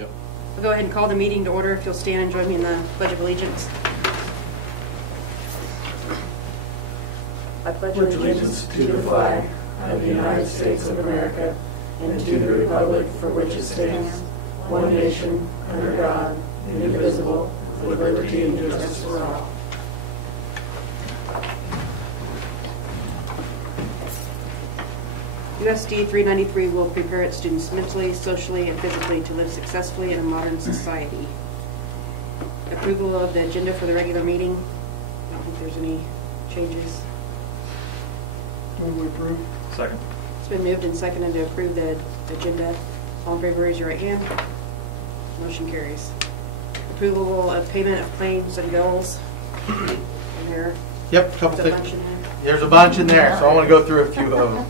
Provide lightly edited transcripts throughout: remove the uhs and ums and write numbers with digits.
Yep. We'll go ahead and call the meeting to order. If you'll stand and join me in the Pledge of Allegiance. I pledge allegiance to the flag of the United States of America and to the republic for which it stands, one nation, under God, indivisible, with liberty and justice for all. USD 393 will prepare its students mentally, socially, and physically to live successfully in a modern society. Approval of the agenda for the regular meeting. I don't think there's any changes. Move we approve. Second. It's been moved and seconded to approve the agenda. All in favor, raise your right hand. Motion carries. Approval of payment of claims and bills. And there, Yep, couple there's a things. bunch in there. There's a bunch in there, so I want to go through a few of them.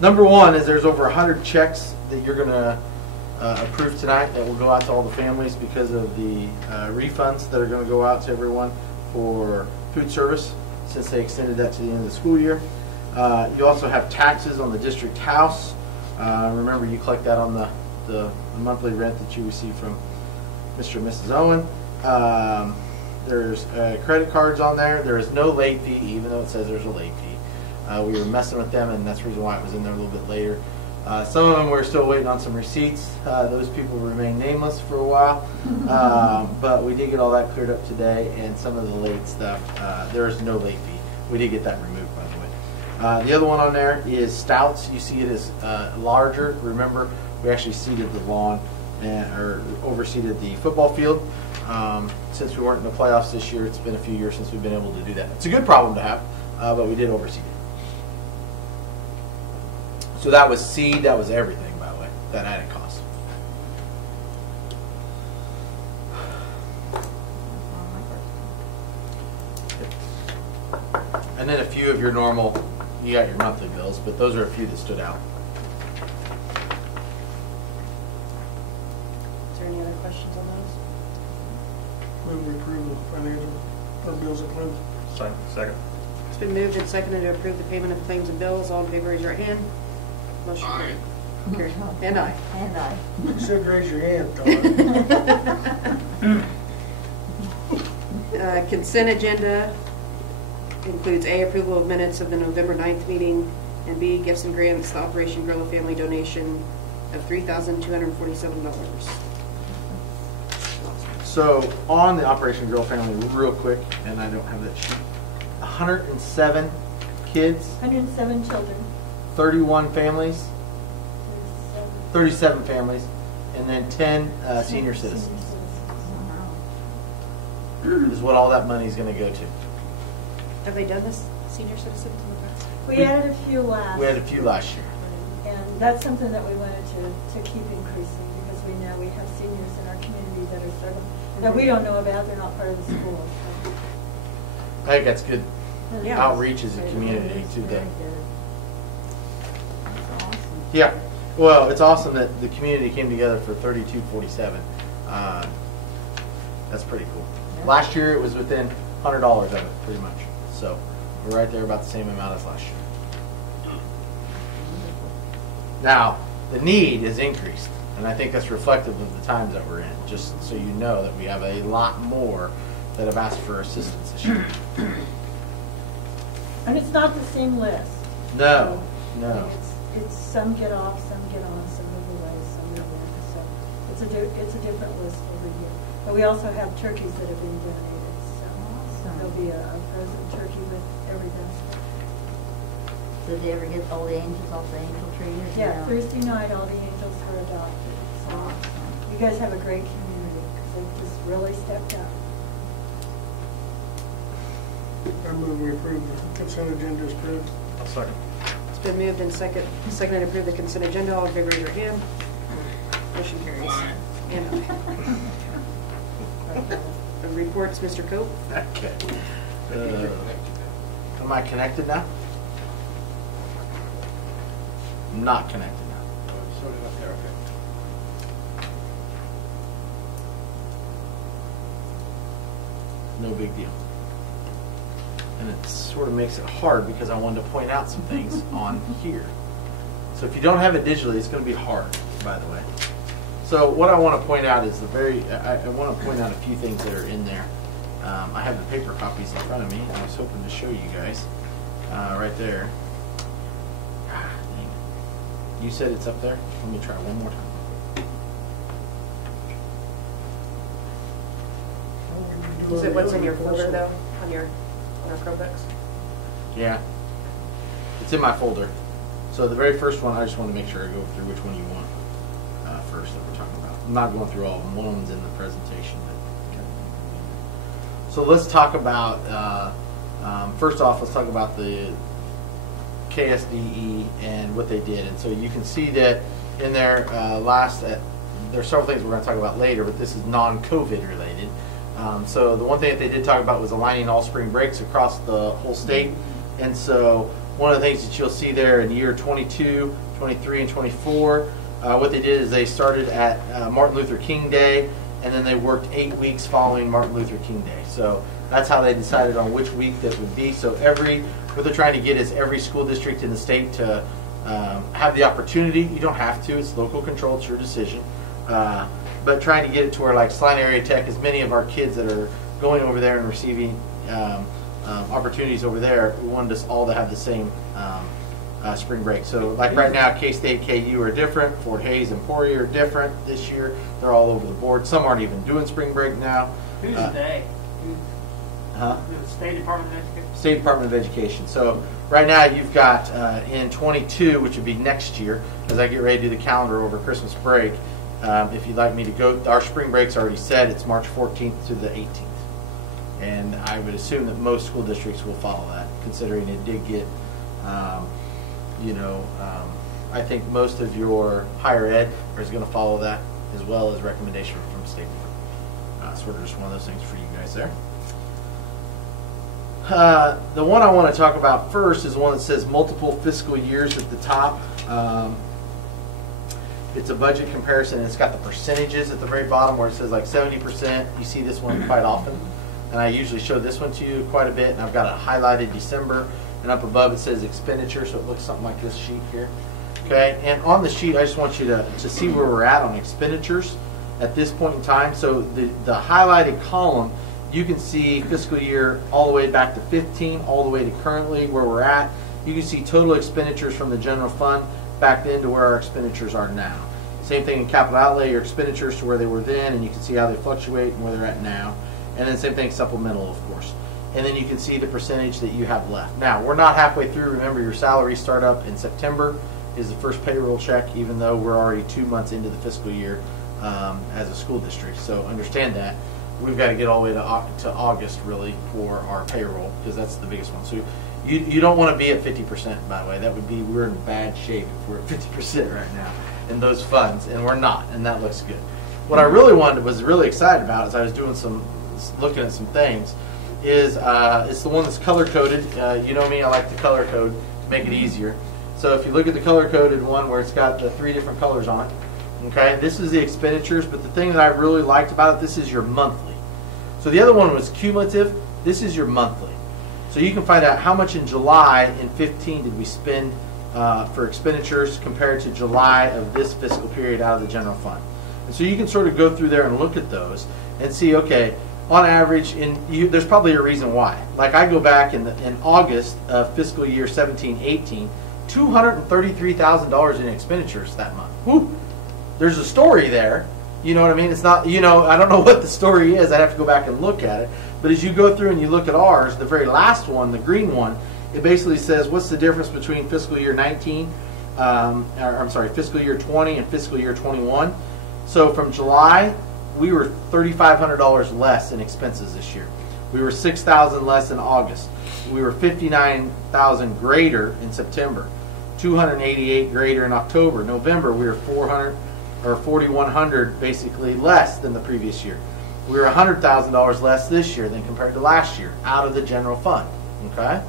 Number one is there's over 100 checks that you're going to approve tonight that will go out to all the families because of the refunds that are going to go out to everyone for food service since they extended that to the end of the school year. You also have taxes on the district house. Remember, you collect that on the monthly rent that you receive from Mr. and Mrs. Owen. There's credit cards on there. There is no late fee, even though it says there's a late fee. We were messing with them, and that's the reason why it was in there a little bit later. Some of them we're still waiting on some receipts. Those people remain nameless for a while, but we did get all that cleared up today, and some of the late stuff, there is no late fee. We did get that removed, by the way. The other one on there is Stouts. You see it as larger. Remember, we actually seeded the lawn, or overseeded the football field. Since we weren't in the playoffs this year, it's been a few years since we've been able to do that. It's a good problem to have, but we did overseed it. So that was seed, that was everything, by the way, that added cost. And then a few of your normal, you got your monthly bills, but those are a few that stood out. Is there any other questions on those? Move we approve the financial or bills and claims. Second. It's been moved and seconded to approve the payment of claims and bills. All in favor, raise your hand. Motion carried. And aye. And I. You said raise your hand, Todd. Consent agenda includes A, approval of minutes of the November 9th meeting, and B, gifts and grants, the Operation Grill a Family donation of $3,247. So on the Operation Girl Family, real quick, and I don't have that sheet, 107 kids, 107 children. 31 families, 37 families, and then 10 senior citizens is what all that money is going to go to. Have they done this, senior citizens in the past? We added a few last. We had a few last year. And that's something that we wanted to keep increasing because we know we have seniors in our community that are struggling that we don't know about. They're not part of the school. So. I think that's good Yeah. outreach as a community to the. That's awesome. Yeah, well, it's awesome that the community came together for 3247. That's pretty cool. Yeah. Last year it was within $100 of it, pretty much. So we're right there about the same amount as last year. Now, the need is increased, and I think that's reflective of the times that we're in, just so you know that we have a lot more that have asked for assistance this year. And it's not the same list. No, So, no. It's some get off, some get on, some move away, some move in. So it's a different list every year. But we also have turkeys that have been donated. So Awesome. there'll be a frozen turkey with every basket. Did you ever get all the angels off the angel tree? Or Yeah, no? Thursday night all the angels were adopted. So Awesome. you guys have a great community because they've just really stepped up. I move we approve the consent agenda as printed. I'll second. It's been moved and seconded to approve the consent agenda. All in favor, raise your hand. Motion carries. And aye. Reports, Mr. Cope. Okay. Am I connected now? Not connected now. No big deal. And it sort of makes it hard because I wanted to point out some things on here. So if you don't have it digitally, it's going to be hard, by the way. So what I want to point out is I want to point out a few things that are in there. I have the paper copies in front of me. I was hoping to show you guys right there. Ah, dang it. You said it's up there? Let me try one more time. Is it what's in your folder though, on your Chromebooks? Yeah. It's in my folder. So the very first one, I just want to make sure I go through which one you want first that we're talking about. I'm not going through all of them. One of them's in the presentation. So let's talk about, first off, let's talk about the KSDE and what they did. And so you can see that in their there's several things we're going to talk about later, but this is non-COVID related. So the one thing that they did talk about was aligning all spring breaks across the whole state. And so one of the things that you'll see there in year 22, 23, and 24, what they did is they started at Martin Luther King Day, and then they worked 8 weeks following Martin Luther King Day. So that's how they decided on which week that would be. So what they're trying to get is every school district in the state to have the opportunity. You don't have to. It's local control. It's your decision. But trying to get it to where, like Saline Area Tech, as many of our kids that are going over there and receiving opportunities over there, we wanted us all to have the same spring break. So like right now, K-State, KU are different. Fort Hays and Poirier are different this year. They're all over the board. Some aren't even doing spring break now. Who's they? Huh? The State Department of Education? State Department of Education. So right now you've got in 22, which would be next year, as I get ready to do the calendar over Christmas break, if you'd like me to go, our spring break's already set. It's March 14th to the 18th. And I would assume that most school districts will follow that, considering it did get, I think most of your higher ed is going to follow that, as well as recommendation from State Board. Sort of just one of those things for you guys there. The one I want to talk about first is one that says multiple fiscal years at the top. It's a budget comparison, and it's got the percentages at the very bottom where it says like 70%. You see this one quite often, and I usually show this one to you quite a bit, and I've got it highlighted December, and up above it says expenditure, so it looks something like this sheet here. Okay, and on the sheet, I just want you to see where we're at on expenditures at this point in time. So the highlighted column, you can see fiscal year all the way back to 15, all the way to currently where we're at. You can see total expenditures from the general fund back then to where our expenditures are now. Same thing in capital outlay, your expenditures to where they were then, and you can see how they fluctuate and where they're at now. And then same thing supplemental, of course. And then you can see the percentage that you have left. Now, we're not halfway through. Remember, your salary start up in September is the first payroll check, even though we're already 2 months into the fiscal year as a school district. So understand that. We've got to get all the way to August, really, for our payroll, because that's the biggest one. So you don't want to be at 50%, by the way. That would be, we're in bad shape if we're at 50% right now in those funds, and we're not, and that looks good. What I really was really excited about as I was doing looking at some things is it's the one that's color coded. You know me, I like the color code to make it easier. So if you look at the color coded one where it's got the 3 different colors on it, okay, this is the expenditures, but the thing that I really liked about it, this is your monthly. So the other one was cumulative. This is your monthly. So you can find out how much in July in 15 did we spend for expenditures compared to July of this fiscal period out of the general fund. And so you can sort of go through there and look at those and see, okay, on average, there's probably a reason why. Like I go back in August of fiscal year 17-18, $233,000 in expenditures that month. Whew. There's a story there. You know what I mean? It's not, I don't know what the story is. I'd have to go back and look at it. But as you go through and you look at ours, the very last one, the green one, it basically says what's the difference between fiscal year 19, fiscal year 20 and fiscal year 21. So from July, we were $3,500 less in expenses this year. We were $6,000 less in August. We were $59,000 greater in September. $288 greater in October. November, we were $4,100 basically less than the previous year. We were $100,000 less this year than compared to last year out of the general fund. Okay.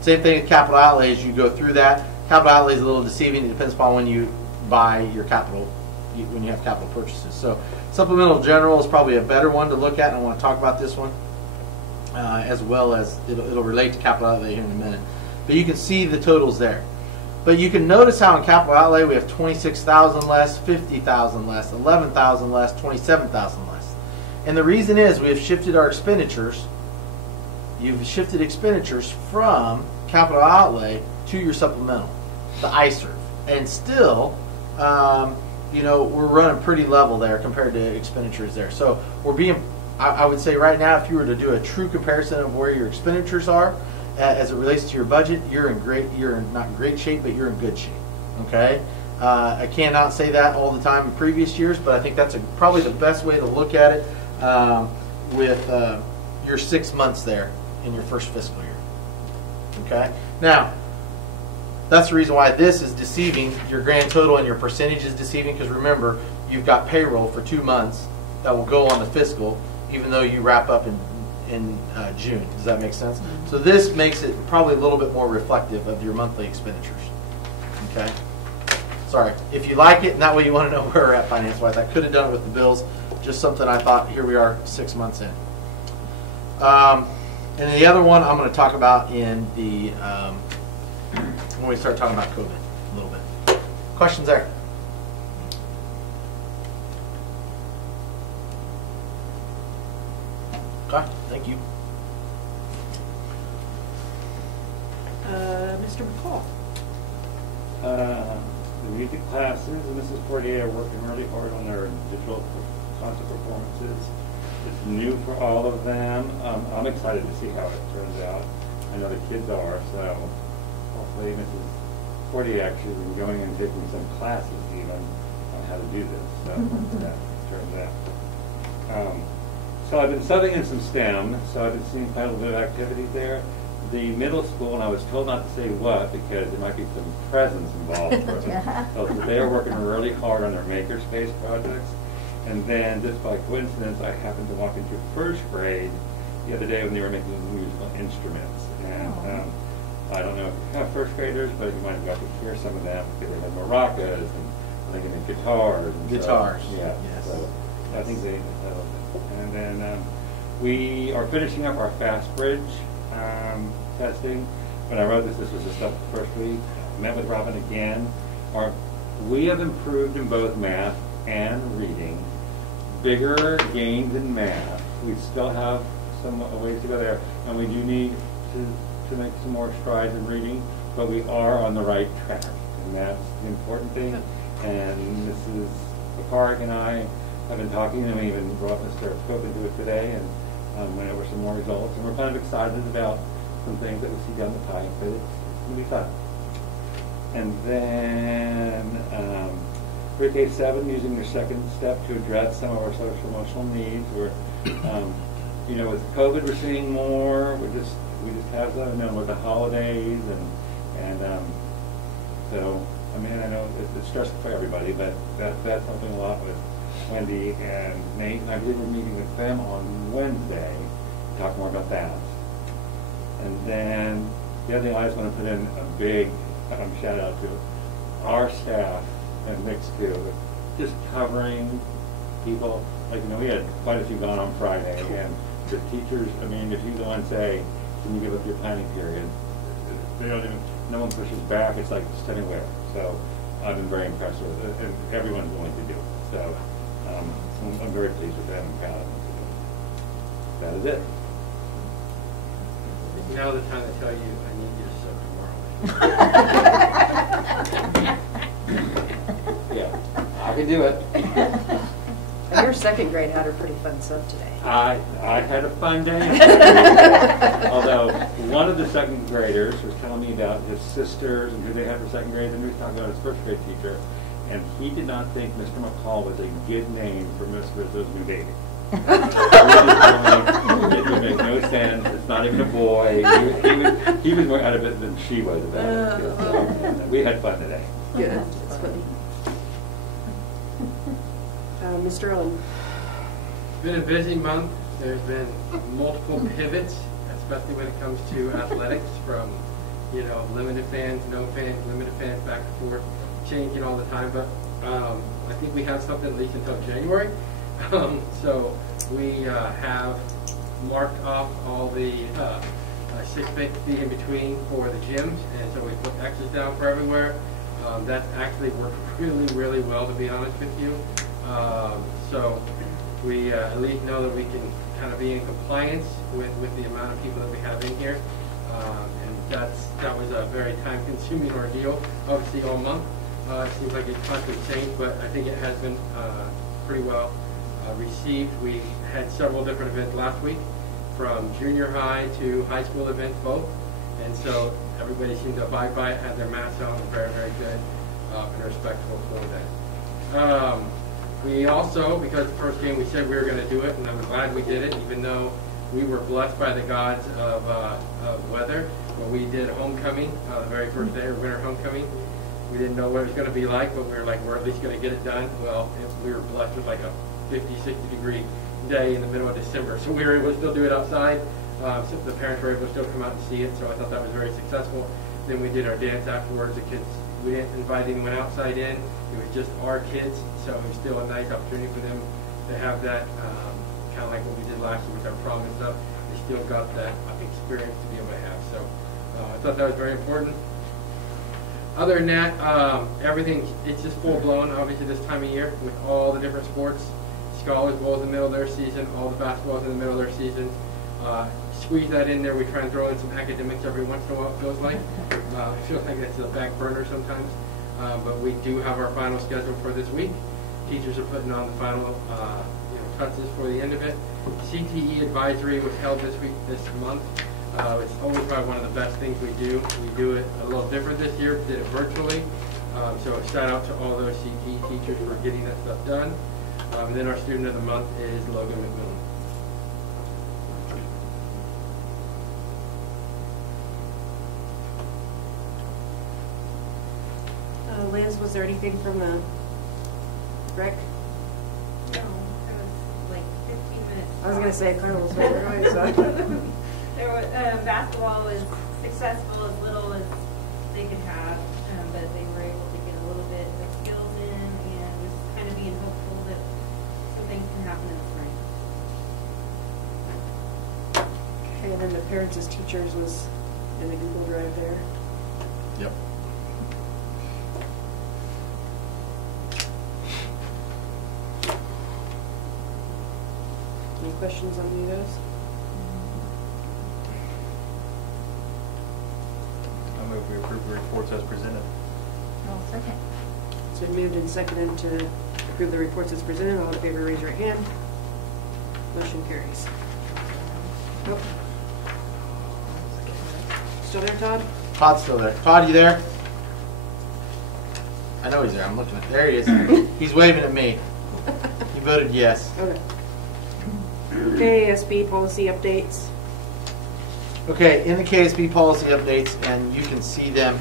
Same thing with capital outlay. As you go through that, capital outlay is a little deceiving. It depends upon when you buy your capital, when you have capital purchases. So supplemental general is probably a better one to look at, and I want to talk about this one as well as it'll relate to capital outlay here in a minute. But you can see the totals there. But you can notice how in capital outlay we have 26,000 less, 50,000 less, 11,000 less, 27,000 less. And the reason is we have shifted our expenditures. You've shifted expenditures from capital outlay to your supplemental, the iServe. And still, you know, we're running pretty level there compared to expenditures there. So we're being, I would say right now, if you were to do a true comparison of where your expenditures are as it relates to your budget, you're in not great shape, but you're in good shape. Okay, I cannot say that all the time in previous years, but I think that's probably the best way to look at it with your 6 months there in your first fiscal year. Okay, now that's the reason why this is deceiving. Your grand total and your percentage is deceiving, because remember, you've got payroll for 2 months that will go on the fiscal, even though you wrap up in June. Does that make sense? Mm-hmm. So this makes it probably a little bit more reflective of your monthly expenditures. Okay? Sorry. If you like it and that way you want to know where we're at finance-wise, I could have done it with the bills. Just something I thought, here we are 6 months in. And then the other one I'm going to talk about in the when we start talking about COVID a little bit. Questions there? Okay, thank you. Mr. McCall. The music classes and Mrs. Portier are working really hard on their digital concert performances. It's new for all of them. I'm excited to see how it turns out. I know the kids are, so hopefully Mrs. Portier actually is going and taking some classes even on how to do this. So that turns out. So I've been subbing in some STEM, so I've been seeing quite a little bit of activity there. The middle school, and I was told not to say what because there might be some presents involved for them. So they are working really hard on their makerspace projects. And then, just by coincidence, I happened to walk into first grade the other day when they were making musical instruments. And I don't know if you have first graders, but you might have got to hear some of them because they had maracas and I think they made guitars. And guitars. So, yeah. Yes. So I think they. And then we are finishing up our Fast Bridge testing. When I wrote this was just up the first week. I met with Robin again. We have improved in both math and reading. Bigger gains in math. We still have some ways to go there, and we do need to make some more strides in reading, but we are on the right track, and that's the important thing. And Mrs. Picard and I have been talking, and we even brought Mr. Cook into it today, and went over some more results, and we're kind of excited about some things that we see down the pipe, but it's going to be fun. And then pre-K 7 using their second step to address some of our social emotional needs. We're, you know, with COVID, we're seeing more. We just have them, you know, with the holidays and so I mean, I know it's stressful for everybody, but that's helping a lot with Wendy and Nate. And I believe we're meeting with them on Wednesday to talk more about that. And then the other thing I just want to put in a big shout out to our staff and mixed too, just covering people. Like, you know, we had quite a few gone on Friday, and the teachers, I mean, if you go and say, can you give up your planning period, they don't even, no one pushes back. It's like it's anywhere. So I've been very impressed with it, and everyone's willing to do it. So I'm very pleased with them and proud of them. That is it. Now's the time to tell you I need you to sub tomorrow. Yeah, I can do it. Your second grade had a pretty fun sub today. I had a fun day. Although one of the second graders was telling me about his sisters and who they had for second grade, and he was talking about his first grade teacher, and he did not think Mr. McCall was a good name for Miss Rizzo's new baby. It would make no sense. It's not even a boy. He was more out of it than she was about it. So, we had fun today. Good. That's funny. Mr. Owen. It's been a busy month. There's been multiple pivots, especially when it comes to athletics, from, you know, limited fans, no fans, limited fans, back and forth, changing all the time. But I think we have something at least until January. So we have marked off all the 6 feet in between for the gyms, and so we put X's down for everywhere. That's actually worked really, really well, to be honest with you. So we at least know that we can kind of be in compliance with the amount of people that we have in here. And that was a very time-consuming ordeal, obviously all month. It seems like it's constantly changed, but I think it has been pretty well received. We had several different events last week, from junior high to high school events both, and so everybody seemed to abide by it, had their masks on, and very, very good and respectful for that. We also, because the first game we said we were going to do it, and I'm glad we did it, even though we were blessed by the gods of weather. But we did homecoming, the very first day of winter homecoming. We didn't know what it was going to be like, but we were like, we're at least going to get it done. Well, we were blessed with like a 50, 60 degree day in the middle of December, so we were able to still do it outside. So the parents were able to still come out and see it, so I thought that was very successful. Then we did our dance afterwards. The kids, we didn't invite anyone outside in. It was just our kids, so it was still a nice opportunity for them to have that, kind of like what we did last year with our prom and stuff. They still got that experience to be able to have. So I thought that was very important. Other than that, everything, it's just full blown, obviously, this time of year with all the different sports. Scholars Bowl is in the middle of their season, all the basketball is in the middle of their season. Squeeze that in there. We try and throw in some academics every once in a while, it feels like. I feel like that's a back burner sometimes. But we do have our final schedule for this week. Teachers are putting on the final touches for the end of it. CTE advisory was held this month. It's always probably one of the best things we do. We do it a little different this year. Did it virtually. So shout out to all those CTE teachers for getting that stuff done. And then our student of the month is Logan McMillan. Liz, was there anything from the rec? No, it was like 15 minutes. I was going to say Carlos, but we're going, so. There was, basketball was successful as little as they could have, but they were able to get a little bit of skills in and just kind of being hopeful that some things can happen in the spring. Okay, and then the parents as teachers was in the Google Drive there. Yep. Any questions on any of those? I move we approve the reports as presented. I'll second. It's been moved and seconded to approve the reports as presented. All in favor, raise your hand. Motion carries. Nope. Still there, Todd? Todd's still there. Todd, you there? I know he's there. I'm looking at. There he is. He's waving at me. He voted yes. Okay. KSB policy updates. Okay, in the KSB policy updates, and you can see them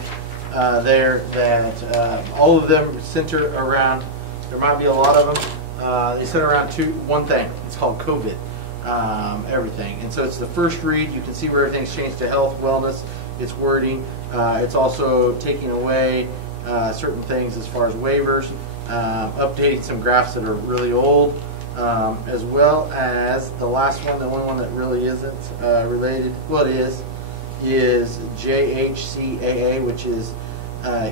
there, that all of them center around, there might be a lot of them, they center around one thing. It's called COVID, everything. And so it's the first read. You can see where everything's changed to health, wellness, its wording. It's also taking away certain things as far as waivers, updating some graphs that are really old, as well as the last one, the only one that really isn't related, well it is JHCAA, which is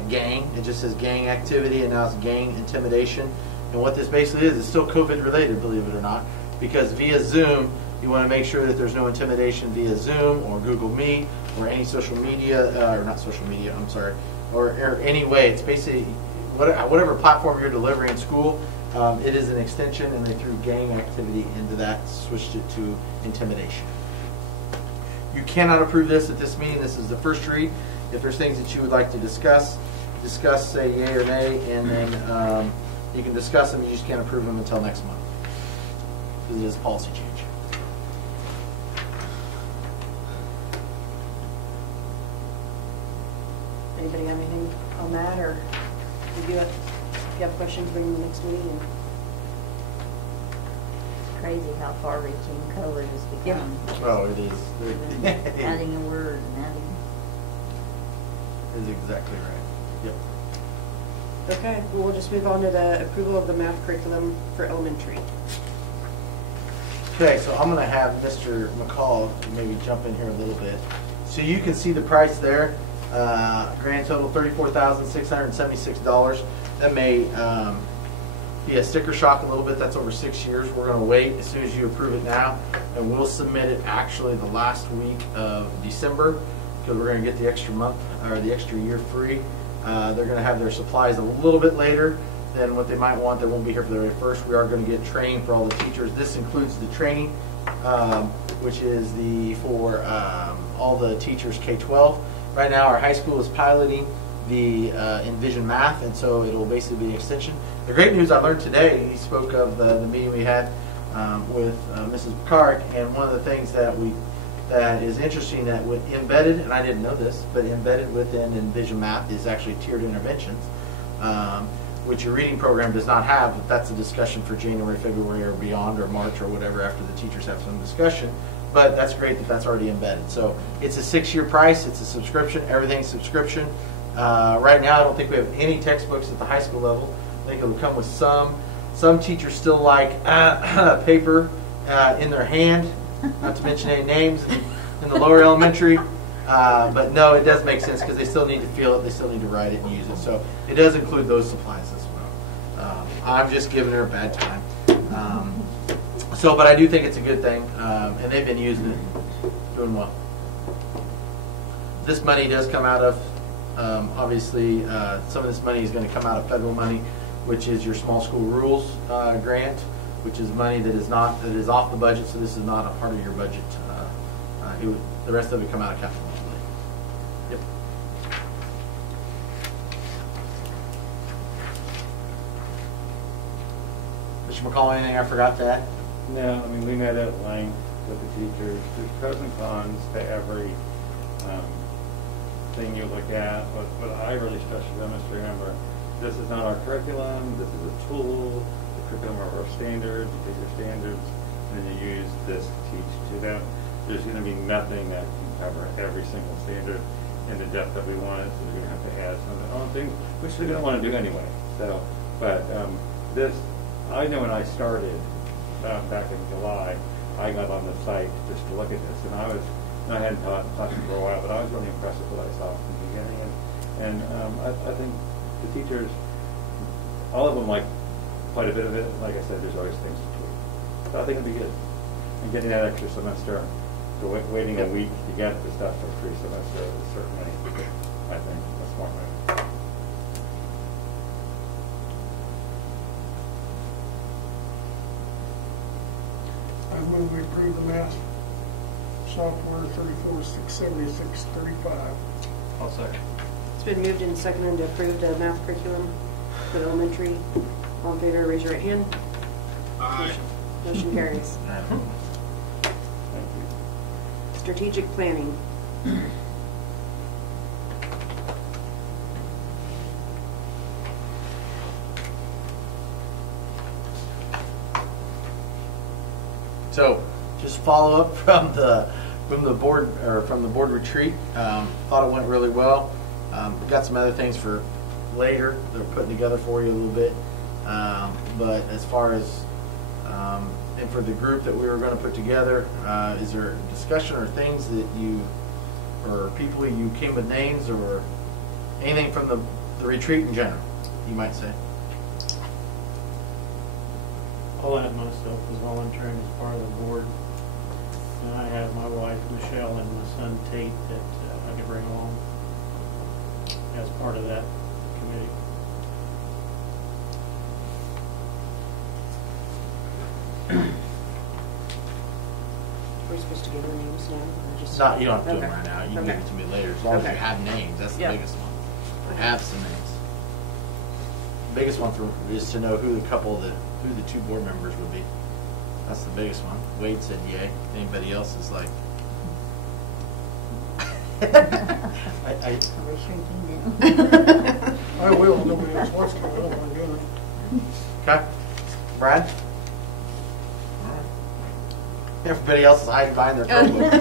gang. It just says gang activity, and now it's gang intimidation. And what this basically is, it's still COVID related, believe it or not, because via Zoom, you want to make sure that there's no intimidation via Zoom or Google Meet or any social media, or not social media, I'm sorry, or any way. It's basically whatever platform you're delivering in school. It is an extension, and they threw gang activity into that, switched it to intimidation. You cannot approve this at this meeting. This is the first read. If there's things that you would like to discuss, say yay or nay, and then you can discuss them. You just can't approve them until next month, because it is a policy change. Anybody have anything on that, or if you have questions, bring them next meeting. It's crazy how far-reaching COVID has become. Oh, it is. Adding a word and adding. Is exactly right. Yep. Okay, well, we'll just move on to the approval of the math curriculum for elementary. Okay, so I'm going to have Mr. McCall maybe jump in here a little bit. So you can see the price there. Grand total $34,676. That may be a sticker shock a little bit. That's over 6 years. We're going to wait as soon as you approve it now, and we'll submit it actually the last week of December, because we're going to get the extra month or the extra year free. They're going to have their supplies a little bit later than what they might want. They won't be here for the very first. We are going to get training for all the teachers. This includes the training, which is for all the teachers K-12. Right now, our high school is piloting the Envision Math, and so it'll basically be an extension. The great news I learned today, he spoke of the meeting we had with Mrs. Picard, and one of the things that is interesting that with embedded, and I didn't know this, but embedded within Envision Math is actually tiered interventions, which your reading program does not have. But that's a discussion for January, February, or beyond, or March, or whatever, after the teachers have some discussion. But that's great that that's already embedded. So it's a 6-year price. It's a subscription. Everything's subscription. Right now, I don't think we have any textbooks at the high school level. I think it'll come with some. Some teachers still like paper in their hand, not to mention any names in the lower elementary. But no, it does make sense because they still need to feel it. They still need to write it and use it. So it does include those supplies as well. I'm just giving her a bad time. But I do think it's a good thing, and they've been using it, doing well. This money does come out of, obviously, some of this money is going to come out of federal money, which is your small school rules grant, which is money that is off the budget, so this is not a part of your budget. The rest of it come out of capital. Yep. Mr. McCall, anything I forgot to add? No, I mean, we met at length with the teachers. There's pros and cons to every thing you look at. What I really stress to them is to remember, this is not our curriculum, this is a tool. The curriculum are our standards. You take your standards and then you use this to teach to them. There's going to be nothing that can cover every single standard in the depth that we want it, so they're going to have to add some of their own things, which they're going to want to do anyway. So, but this, I know when I started, back in July, I got on the site just to look at this, and I hadn't taught for a while, but I was really impressed with what I saw from the beginning, and I think the teachers, all of them like quite a bit of it. Like I said, there's always things to tweak, so I think it'll be good. And getting that extra semester, waiting a week to get the stuff for free semester is certainly, I think, a smart move. I move we approve the math software 34,676.35. I'll second. It's been moved and seconded to approve the math curriculum for the elementary. All in favor, raise your right hand. Aye. Motion carries. Thank you. Strategic planning. So, just follow up from the board retreat. Thought it went really well. Got some other things for later they're putting together for you a little bit. But as far as and for the group that we were going to put together, is there discussion or things that or people you came with names or anything from the retreat in general, you might say? I'll add myself as volunteering as part of the board. And I have my wife Michelle and my son Tate that I could bring along as part of that committee. We're supposed to give the names now? Or just... You don't have to do them Okay. right now. You can Okay. give it to me later. As long as Okay. you have names, that's the Yeah. biggest one. Have some names. The biggest one is to know who the two board members would be. That's the biggest one. Wade said yay. Anybody else is like... We're shrinking down. I will, nobody else wants to, I don't want to do it. Okay. Brad? Everybody else is hiding behind their phone book.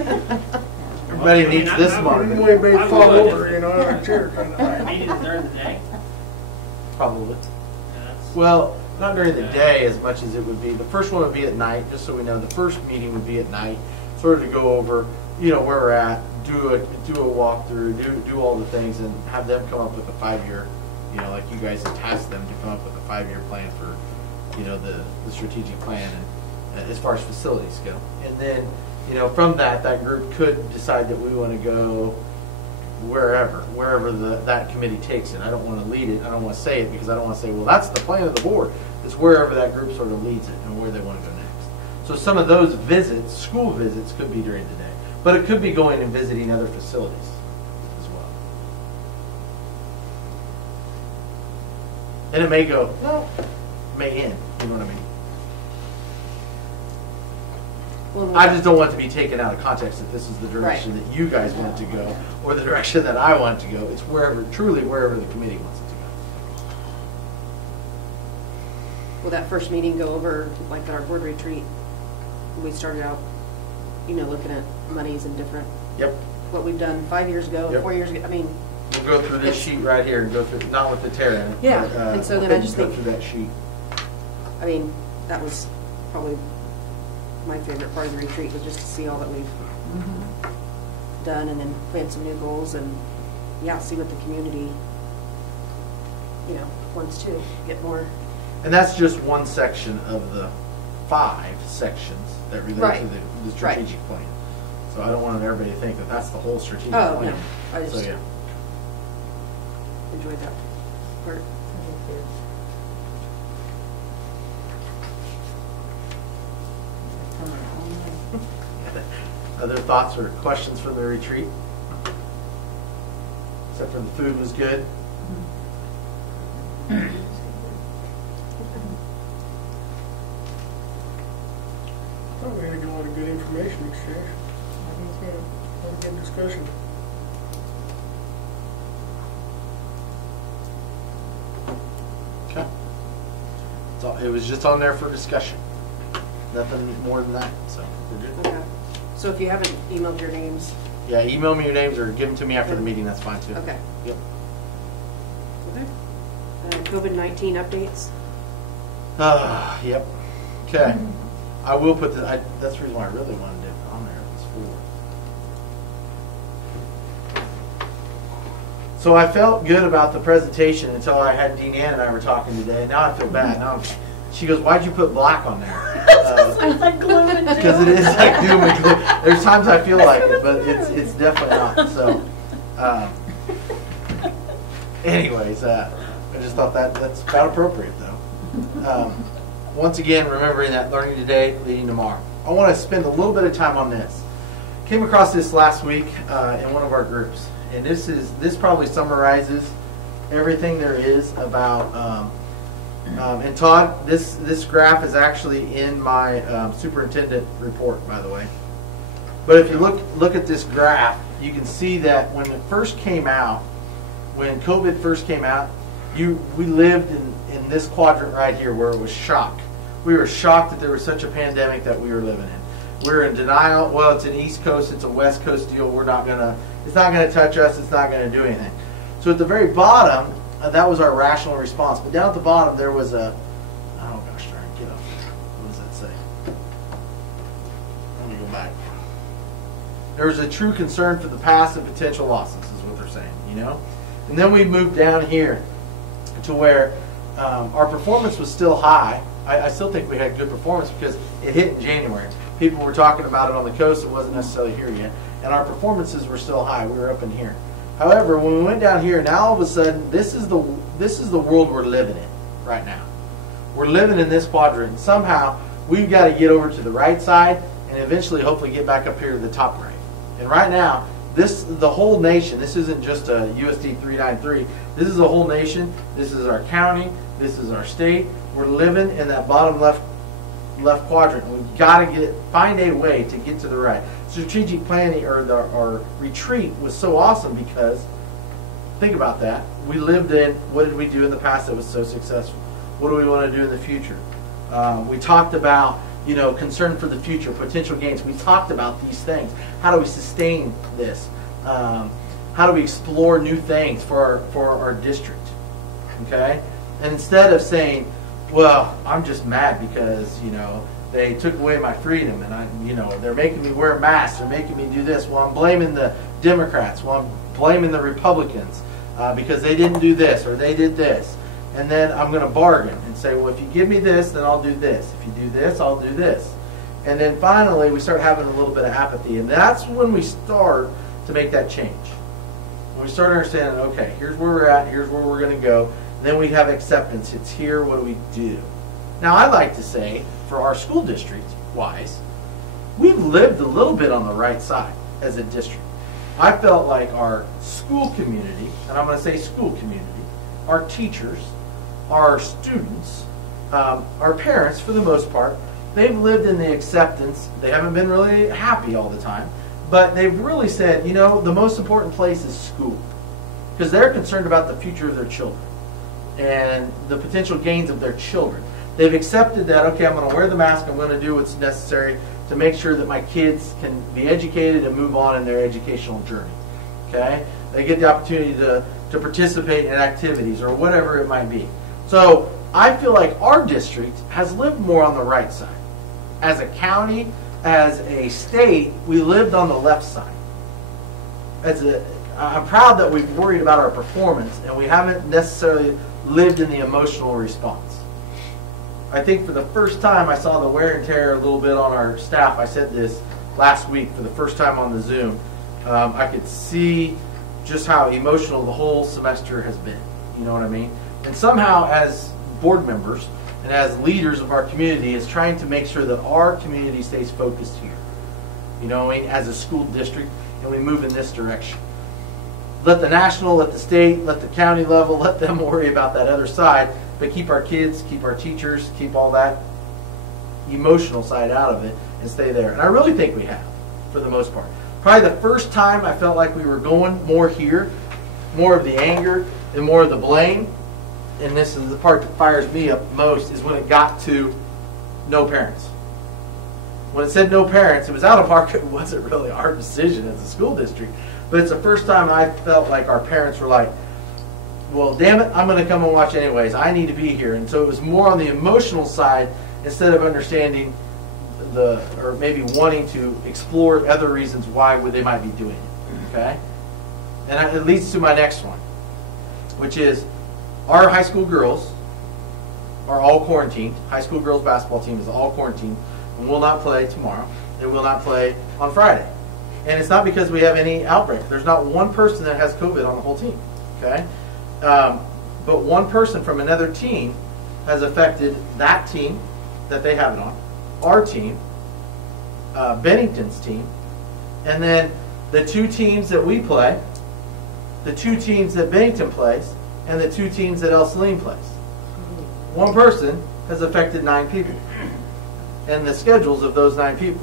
Everybody needs this marker. Anybody may fall over, on a chair kind of thing. Meetings during the day? Probably. Yeah, that's- Well, not during the day as much as it would be. The first one would be at night, just so we know. The first meeting would be at night, sort of to go over you know, where we're at, do a walkthrough, do all the things, and have them come up with a 5-year, you know, like you guys have tasked them to come up with a 5-year plan for, you know, the strategic plan and as far as facilities go. And then, you know, from that group could decide that we want to go wherever that committee takes it. I don't want to lead it. I don't want to say it because I don't want to say, well, that's the plan of the board. It's wherever that group sort of leads it and where they want to go next. So some of those visits, school visits, could be during the day. But it could be going and visiting other facilities as well. And it may go, well, may end. You know what I mean? Well, I just don't want it to be taken out of context that this is the direction Right. that you guys want to go or the direction that I want to go. It's truly wherever the committee wants it to go. will that first meeting go over, like at our board retreat, we started out, you know, looking at monies and different, Yep. what we've done 5 years ago, Yep. 4 years ago, I mean, We'll go through this sheet right here and go through, not with the tear in it. Yeah, but, and so then we'll I just go think- through that sheet. I mean, that was probably my favorite part of the retreat, was just to see all that we've done and then plan some new goals and, yeah, see what the community, you know, wants to get more. And that's just one section of the 5 sections that relate Right. to the strategic plan. So I don't want everybody to think that that's the whole strategic Oh, plan. no, I just So, yeah. enjoyed that part. Other thoughts or questions from the retreat? Except for the food was good. Oh, we had a lot of good information exchange. I do too. A lot of good discussion. Okay. So it was just on there for discussion. Nothing more than that. So we're good. Okay. So if you haven't emailed your names, Yeah, email me your names or give them to me after the meeting. That's fine too. okay. Yep. Okay. COVID-19 updates. Yep. Okay. I will put the. That's the reason why I really wanted it on there. It's for. So I felt good about the presentation until I had Dean Ann and I were talking today. Now I feel bad. Now she goes, "Why'd you put black on there?" It's like gloom and doom. Because it is like doom and gloom. There's times I feel like it, but it's definitely not. So, anyways, I just thought that's about appropriate, though. Once again, remembering that learning today, leading tomorrow. I want to spend a little bit of time on this. Came across this last week in one of our groups, and this probably summarizes everything there is about. And Todd, this graph is actually in my superintendent report, by the way. But if you look at this graph, you can see that when it first came out, when COVID first came out, we lived in this quadrant right here where it was shock. We were shocked that there was such a pandemic that we were living in. We're in denial. Well, it's an East Coast, it's a West Coast deal. It's not gonna touch us. It's not gonna do anything. So at the very bottom, that was our rational response. But down at the bottom, there was oh gosh darn, get up there. What does that say? Let me go back. There was a true concern for the past and potential losses, is what they're saying, you know? And then we moved down here to where our performance was still high. I still think we had good performance because it hit in January. People were talking about it on the coast. It wasn't necessarily here yet. And our performances were still high. We were up in here. However, when we went down here, now all of a sudden, this is the world we're living in right now. We're living in this quadrant. And somehow, we've got to get over to the right side and eventually, hopefully, get back up here to the top right. And right now, the whole nation, this isn't just a USD 393. This is the whole nation. This is our county. This is our state. We're living in that bottom left quadrant. We've got to find a way to get to the right. Strategic planning or retreat was so awesome because think about that. We lived in, what did we do in the past that was so successful? What do we want to do in the future? We talked about, concern for the future, potential gains. We talked about these things. How do we sustain this? How do we explore new things for our district? Okay? And instead of saying, well, I'm just mad because, they took away my freedom, and they're making me wear masks, they're making me do this. Well, I'm blaming the Democrats. Well, I'm blaming the Republicans because they didn't do this or they did this. And then I'm going to bargain and say, well, if you give me this, then I'll do this. If you do this, I'll do this. And then finally, we start having a little bit of apathy, and that's when we start to make that change. When we start understanding, okay, here's where we're at, here's where we're going to go. Then we have acceptance. It's here. What do we do? Now, I like to say, for our school district-wise, we've lived a little bit on the right side as a district. I felt like our school community, and I'm going to say school community, our teachers, our students, our parents, for the most part, they've lived in the acceptance. They haven't been really happy all the time, but they've really said, the most important place is school, because they're concerned about the future of their children and the potential gains of their children. They've accepted that, okay, I'm going to wear the mask, I'm going to do what's necessary to make sure that my kids can be educated and move on in their educational journey. Okay? They get the opportunity to participate in activities or whatever it might be. So I feel like our district has lived more on the right side. As a county, as a state, we lived on the left side. I'm proud that we've worried about our performance and we haven't necessarily lived in the emotional response. I think for the first time I saw the wear and tear a little bit on our staff. I said this last week for the first time on the Zoom. I could see just how emotional the whole semester has been. You know what I mean? And somehow as board members and as leaders of our community is trying to make sure that our community stays focused here. You know what I mean? As a school district, and we move in this direction. Let the national, let the state, let the county level, let them worry about that other side, but keep our kids, keep our teachers, keep all that emotional side out of it and stay there. And I really think we have, for the most part. Probably the first time I felt like we were going more here, more of the anger and more of the blame, and this is the part that fires me up most, is when it got to no parents. When it said no parents, it was out of our, it wasn't really our decision as a school district, but it's the first time I felt like our parents were like, well, damn it, I'm going to come and watch anyways. I need to be here. And so it was more on the emotional side instead of understanding or maybe wanting to explore other reasons why they might be doing it. Okay? And it leads to my next one, which is our high school girls are all quarantined. High school girls basketball team is all quarantined and will not play tomorrow. They will not play on Friday. And it's not because we have any outbreak. There's not one person that has COVID on the whole team. Okay? But one person from another team has affected that team that they have it on, our team, Bennington's team, and then the two teams that we play, the two teams that Bennington plays, and the two teams that El Salim plays. One person has affected 9 people, and the schedules of those 9 people.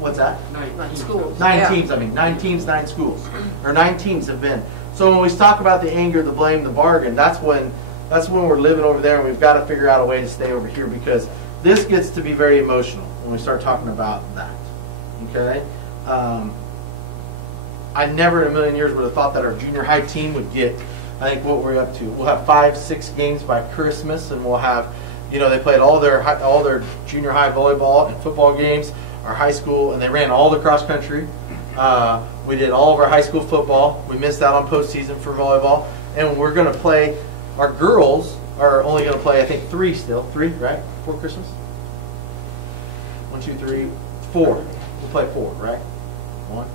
What's that? 9 schools. 9 teams, 9 teams, 9 schools. Or 9 teams have been. So when we talk about the anger, the blame, the bargain, that's when we're living over there, and we've got to figure out a way to stay over here, because this gets to be very emotional when we start talking about that. Okay? I never in a million years would have thought that our junior high team would get, I think, what we're up to. We'll have 5-6 games by Christmas, and we'll have, they played all their junior high volleyball and football games, our high school, and they ran all the cross country. We did all of our high school football. We missed out on postseason for volleyball. And we're going to play, our girls are only going to play, I think, 3 still. 3, right? Before Christmas? 1, 2, 3, 4. We'll play 4, right? 1,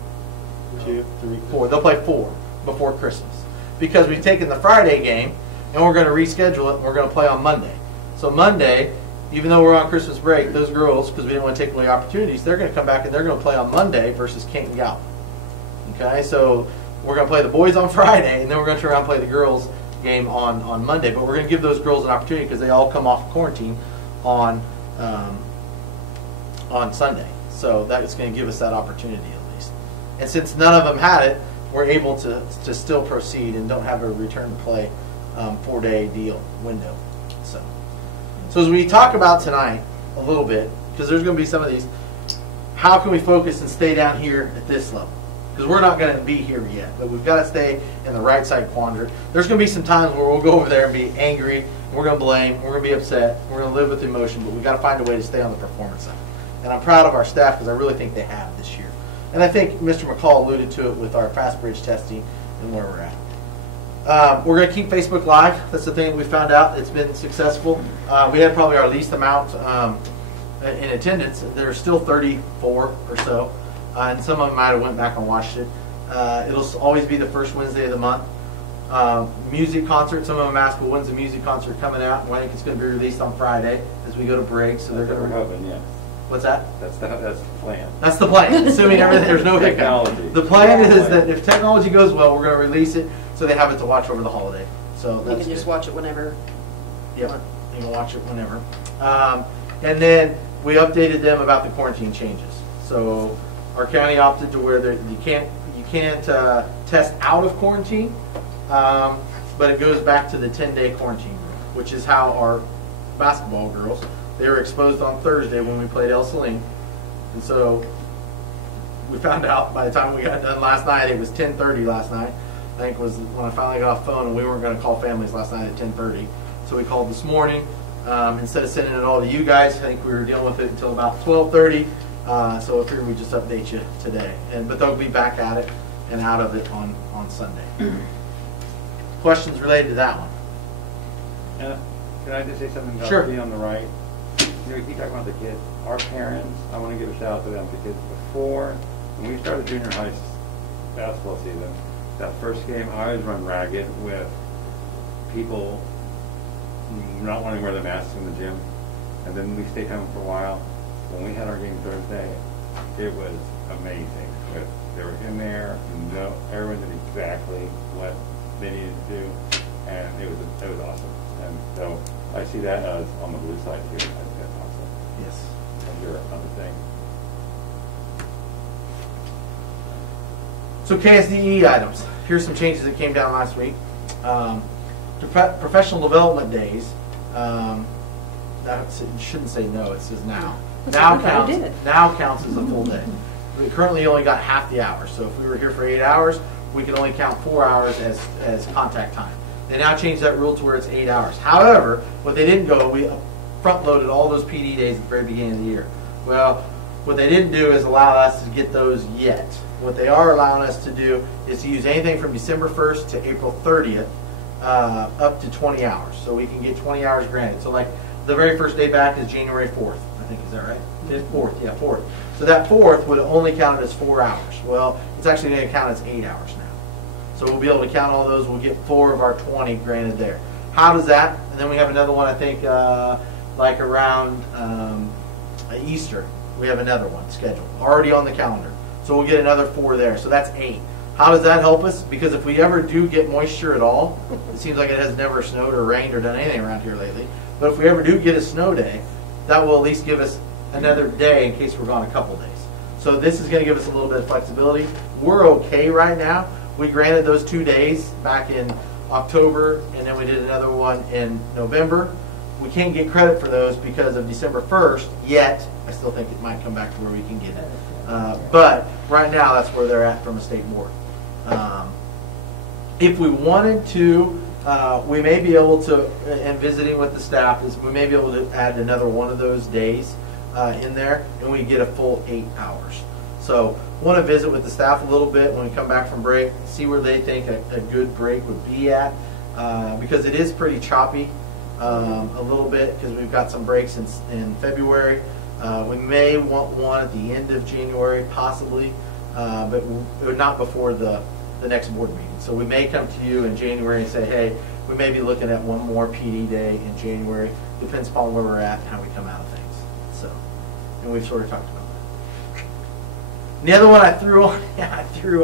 2, 3, 4. They'll play 4 before Christmas. Because we've taken the Friday game, and we're going to reschedule it, and we're going to play on Monday. So Monday, even though we're on Christmas break, those girls, because we didn't want to take away opportunities, they're going to come back and they're going to play on Monday versus Canton Gallup. Okay, so we're going to play the boys on Friday, and then we're going to turn around and play the girls game on Monday. But we're going to give those girls an opportunity because they all come off quarantine on Sunday. So that is going to give us that opportunity at least. And since none of them had it, we're able to still proceed and don't have a return to play 4-day deal window. So as we talk about tonight a little bit, because there's going to be some of these, how can we focus and stay down here at this level? because we're not going to be here yet. But we've got to stay in the right side quadrant. There's going to be some times where we'll go over there and be angry. We're going to blame. We're going to be upset. We're going to live with emotion. But we've got to find a way to stay on the performance side. And I'm proud of our staff because I really think they have this year. And I think Mr. McCall alluded to it with our fast bridge testing and where we're at. We're going to keep Facebook Live. That's the thing we found out. It's been successful. We had probably our least amount in attendance. There's still 34 or so. And some of them might have went back and watched it. It'll always be the first Wednesday of the month. Music concert. Some of them asked, well, when's the music concert coming out? Well, I think it's going to be released on Friday as we go to break. So they're going to hoping, yeah. What's that? That's the plan. That's the plan. Assuming everything, there's no hiccup. Technology. The plan is that if technology goes well, we're going to release it so they have it to watch over the holiday. So You that's can just good. watch it whenever. Yep, you can watch it whenever. And then we updated them about the quarantine changes. So our county opted to where you can't test out of quarantine, but it goes back to the 10-day quarantine rule, which is how our basketball girls, they were exposed on Thursday when we played El Saline. And so we found out by the time we got done last night, it was 10:30 last night. I think was when I finally got off the phone, and we weren't going to call families last night at 10:30. So we called this morning. Instead of sending it all to you guys, I think we were dealing with it until about 12:30. So I figured we'd just update you today. But they'll be back at it and out of it on Sunday. Questions related to that one? Can I just say something about Sure. being on the right? You know, you keep talking about the kids. Our parents, I want to give a shout out to them. The kids before, when we started junior high basketball season, that first game, I always run ragged with people not wanting to wear the masks in the gym. And then we stayed home for a while. When we had our game Thursday, it was amazing. They were in there, everyone did exactly what they needed to do, and it was awesome. And so I see that as on the blue side too. I think that's awesome. Yes. And your other thing. So KSDE items. Here's some changes that came down last week. Professional development days. That shouldn't say no. It says now. Now counts as a full day. We currently only got half the hours. So if we were here for 8 hours, we could only count 4 hours as contact time. They now changed that rule to where it's 8 hours. However, what they didn't go, we front loaded all those PD days at the very beginning of the year. Well, what they didn't do is allow us to get those yet. What they are allowing us to do is to use anything from December 1st to April 30th up to 20 hours. So we can get 20 hours granted. So like the very first day back is January 4th. I think, is that right? It's 4th, yeah, 4th. So that 4th would only count as 4 hours. Well, it's actually going to count as 8 hours now. So we'll be able to count all those. We'll get 4 of our 20 granted there. How does that? And then we have another one, I think, like around Easter. We have another one scheduled, already on the calendar. So we'll get another 4 there. So that's 8. How does that help us? Because if we ever do get moisture at all, it seems like it has never snowed or rained or done anything around here lately. But if we ever do get a snow day, that will at least give us another day in case we're gone a couple days. So this is going to give us a little bit of flexibility. We're okay right now. We granted those 2 days back in October, and then we did another one in November. We can't get credit for those because of December 1st yet. I still think it might come back to where we can get it. But right now, that's where they're at from a state board. If we wanted to, we may be able to, and visiting with the staff, is we may be able to add another one of those days in there, and we get a full 8 hours. So want to visit with the staff a little bit when we come back from break, see where they think a good break would be at, because it is pretty choppy a little bit because we've got some breaks in February. We may want one at the end of January, possibly, but not before the next board meeting. So we may come to you in January and say, hey, we may be looking at one more PD day in January. Depends upon where we're at and how we come out of things. So, and we've sort of talked about that. And the other one I threw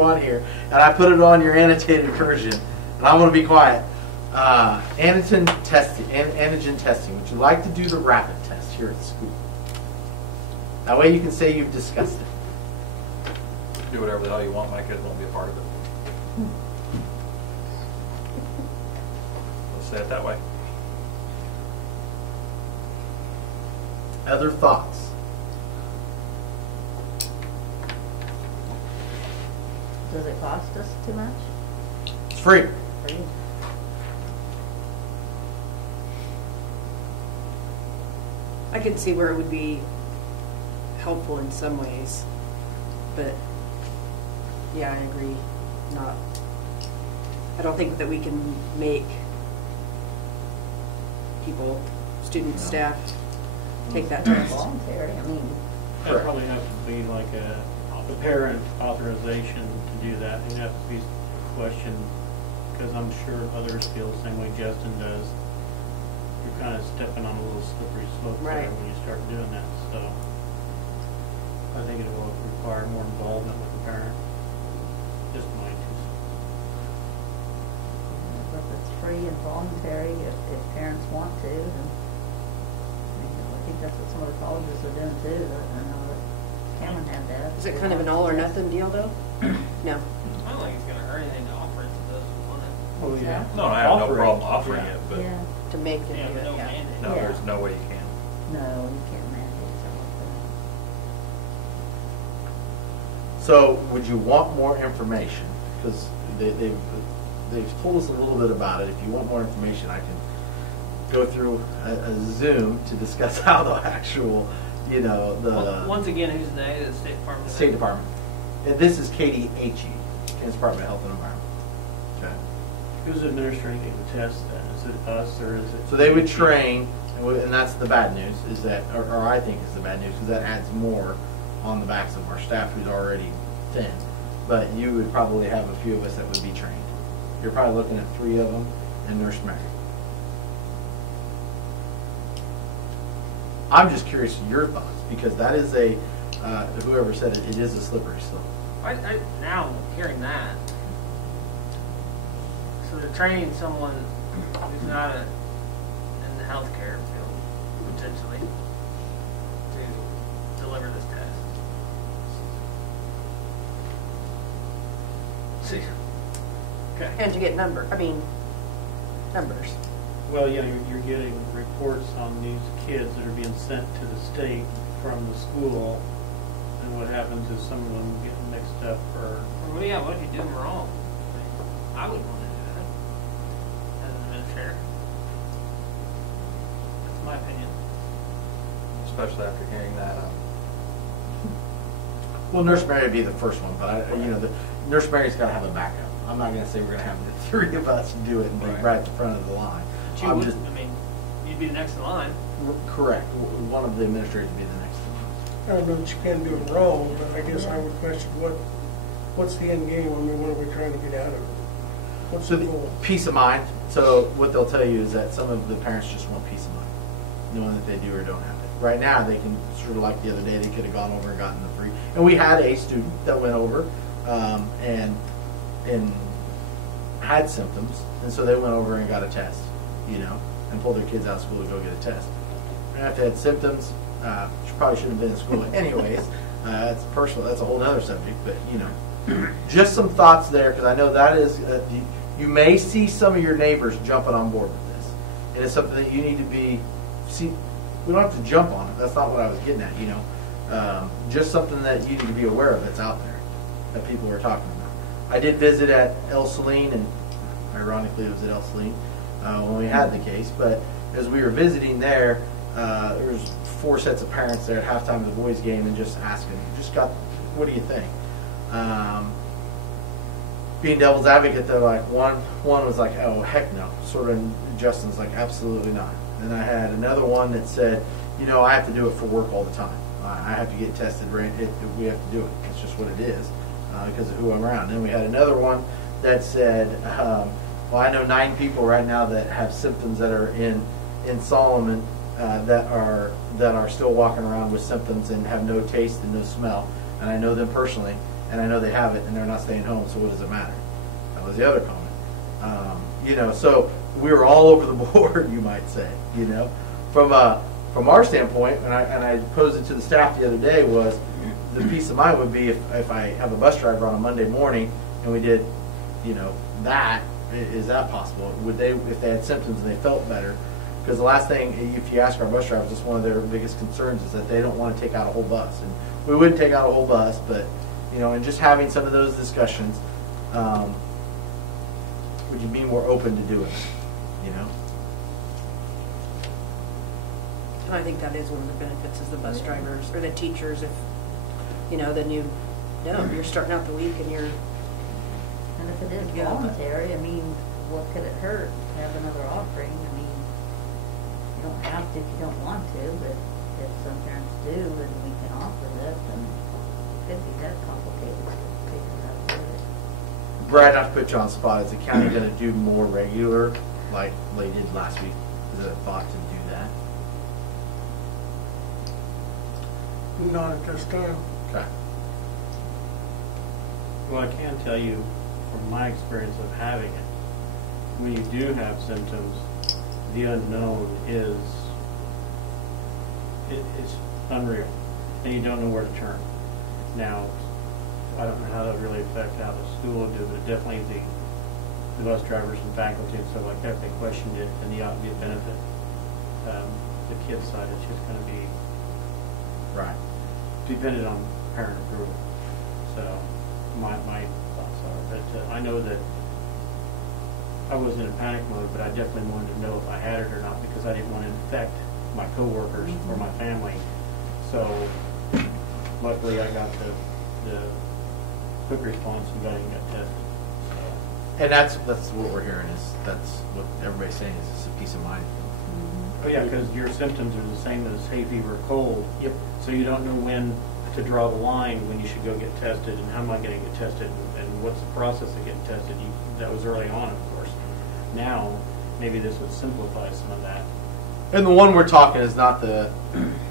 on here, and I put it on your annotated version, and I'm going to be quiet. Antigen testing. Would you like to do the rapid test here at the school? That way you can say you've discussed it. Do whatever the hell you want. My kids won't be a part of it. Let's say it that way. Other thoughts? Does it cost us too much? It's free. Free? I could see where it would be helpful in some ways, but yeah, I agree. I don't think that we can make people, students, staff, take that test. Voluntary, I mean, That'd probably have to be like a parent authorization to do that. It'd have to be questioned, because I'm sure others feel the same way Justin does. You're kind of stepping on a little slippery slope there Right. when you start doing that, so I think it will require more involvement with the parent. Just my 2 cents. if it's free and voluntary, if parents want to, then, I think that's what some of the colleges are doing too. I know that Cameron had that. Is it kind of an all or nothing deal though? No. I don't think it's gonna hurt anything to offer it to those who want it. Oh, yeah. No, I have no Offer it. problem offering Yeah. it, but Yeah, To make them Yeah, do but it, no yeah. mandate. no, Yeah. there's no way you can. no, you can't mandate something like that. So would you want more information? Because they've told us a little bit about it. If you want more information, I can go through a Zoom to discuss how the actual, the Once again, who's they? The State Department? State Department. And this is Katie H.E., Kansas Department of Health and Environment. Okay. Who's administering the test then? Is it us or is it? So they would train, and that's the bad news, is that, or I think is the bad news, because that adds more on the backs of our staff who's already thin. But you would probably have a few of us that would be trained. You're probably looking at 3 of them and Nurse Mary. I'm just curious of your thoughts, because that is whoever said it, it is a slippery slope. Now hearing that, so they're training someone who's not in the healthcare field potentially to deliver this test. See, okay. And to get numbers. Well, yeah, you're getting reports on these kids that are being sent to the state from the school, and what happens is some of them get mixed up or. Well, yeah, what if you do them wrong? I wouldn't want to do that as an administrator. That's my opinion. Especially after hearing that. Well, Nurse Mary would be the first one, but the Nurse Mary's got to have a backup. I'm not going to say we're going to have the 3 of us do it and be right at the front of the line. But you would, you'd be the next in line. Correct. One of the administrators would be the next I don't know that you can do it wrong, but I guess I would question what's the end game? I mean, what are we trying to get out of it? What's So the the goal? peace of mind. So what they'll tell you is that some of the parents just want peace of mind, knowing that they do or don't have it. Right now, they can sort of like the other day, they could have gone over and gotten the free. And we had a student that went over and had symptoms, and so they went over and got a test, and pulled their kids out of school to go get a test. And after they had symptoms, she probably shouldn't have been in school anyways. That's personal. That's a whole other subject, but just some thoughts there, because I know that is you may see some of your neighbors jumping on board with this, and it's something that you need to see. We don't have to jump on it. That's not what I was getting at. Just something that you need to be aware of that's out there that people are talking about. I did visit at El Saline, and ironically, it was at El Saline when we had the case. But as we were visiting there was 4 sets of parents there at halftime of the boys' game, and just asking, what do you think? Being devil's advocate, though, like one was like, oh heck no, sort of. Justin's like, absolutely not. And I had another one that said, I have to do it for work all the time. I have to get tested. We have to do it. It's just what it is because of who I'm around. And then we had another one that said, well, I know 9 people right now that have symptoms that are in Solomon that are still walking around with symptoms and have no taste and no smell. And I know them personally, and I know they have it, and they're not staying home. So what does it matter? That was the other comment. So we were all over the board, you might say. From our standpoint, and I posed it to the staff the other day, was the peace of mind would be if I have a bus driver on a Monday morning and we did, that. Is that possible? Would they, if they had symptoms and they felt better? Because the last thing, if you ask our bus drivers, it's one of their biggest concerns is that they don't want to take out a whole bus. And we wouldn't take out a whole bus, but and just having some of those discussions, would you be more open to doing it, And I think that is one of the benefits is the bus drivers or the teachers. If, then you're starting out the week and you're, And if it is Yeah, but- voluntary, I mean, what could it hurt to have another offering? I mean, you don't have to if you don't want to, but if some parents do and we can offer this, then it could be that complicated to figure out how to do it. Brad, not to put you on the spot, is the county going to do more regular, like they did last week? Is it a thought to do that? Not at this time. Okay. Well, I can tell you from my experience of having it, when you do have symptoms, the unknown is it's unreal, and you don't know where to turn. Now, I don't know how that really affect how the school would do, but definitely the bus drivers and faculty and stuff like that, if they questioned it, then you ought to be a benefit. The kids side, it's just going to be Right. dependent on parent approval. So my thoughts are, but I know that I wasn't in a panic mode, but I definitely wanted to know if I had it or not because I didn't want to infect my coworkers or my family. So luckily I got the quick response and got tested. So. And that's what we're hearing is that's what everybody's saying is it's a peace of mind. Oh yeah, because your symptoms are the same as hay fever or cold. Yep. So you don't know when to draw the line when you should go get tested and how am I going to get tested and what's the process of getting tested. That was early on, of course. Now, maybe this would simplify some of that. And the one we're talking is not the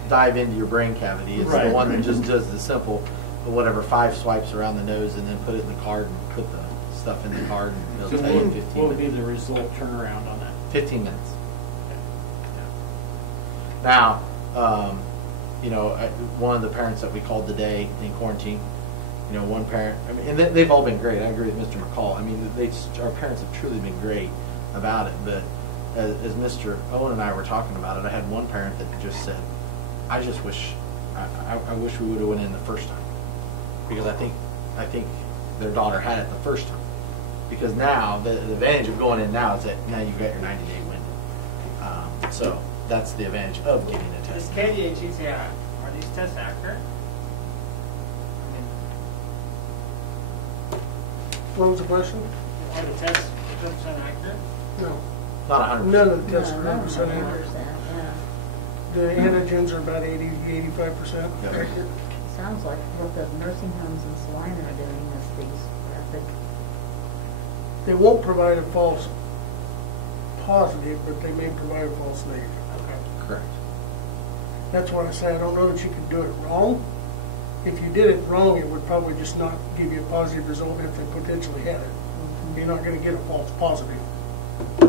dive into your brain cavity. It's Right. the one that just does the simple, whatever, 5 swipes around the nose and then put it in the card and put the stuff in the card and So it'll tell you in what 15 would be minutes. the result turnaround on that? 15 minutes. Now, one of the parents that we called today in quarantine, one parent, I mean, and they've all been great. I agree with Mr. McCall. I mean, our parents have truly been great about it. But as Mr. Owen and I were talking about it, I had one parent that just said, I just wish, I wish we would have went in the first time. Because I think their daughter had it the first time. Because now, the advantage of going in now is that now you've got your 90-day window. So that's the advantage of getting a This test. KDHEC, are these tests accurate? What was the question? Are the tests 100% accurate? No. Not 100%. None of the tests No, are not 100% 100%, accurate. yeah. The antigens are about 80-85% Yeah. accurate. Sounds like what the nursing homes in Salina are doing is these rapid. They won't provide a false positive, but they may provide a false negative. Okay. Correct. That's why I say I don't know that you could do it wrong. If you did it wrong, it would probably just not give you a positive result if they potentially had it. You're not going to get a false positive. So,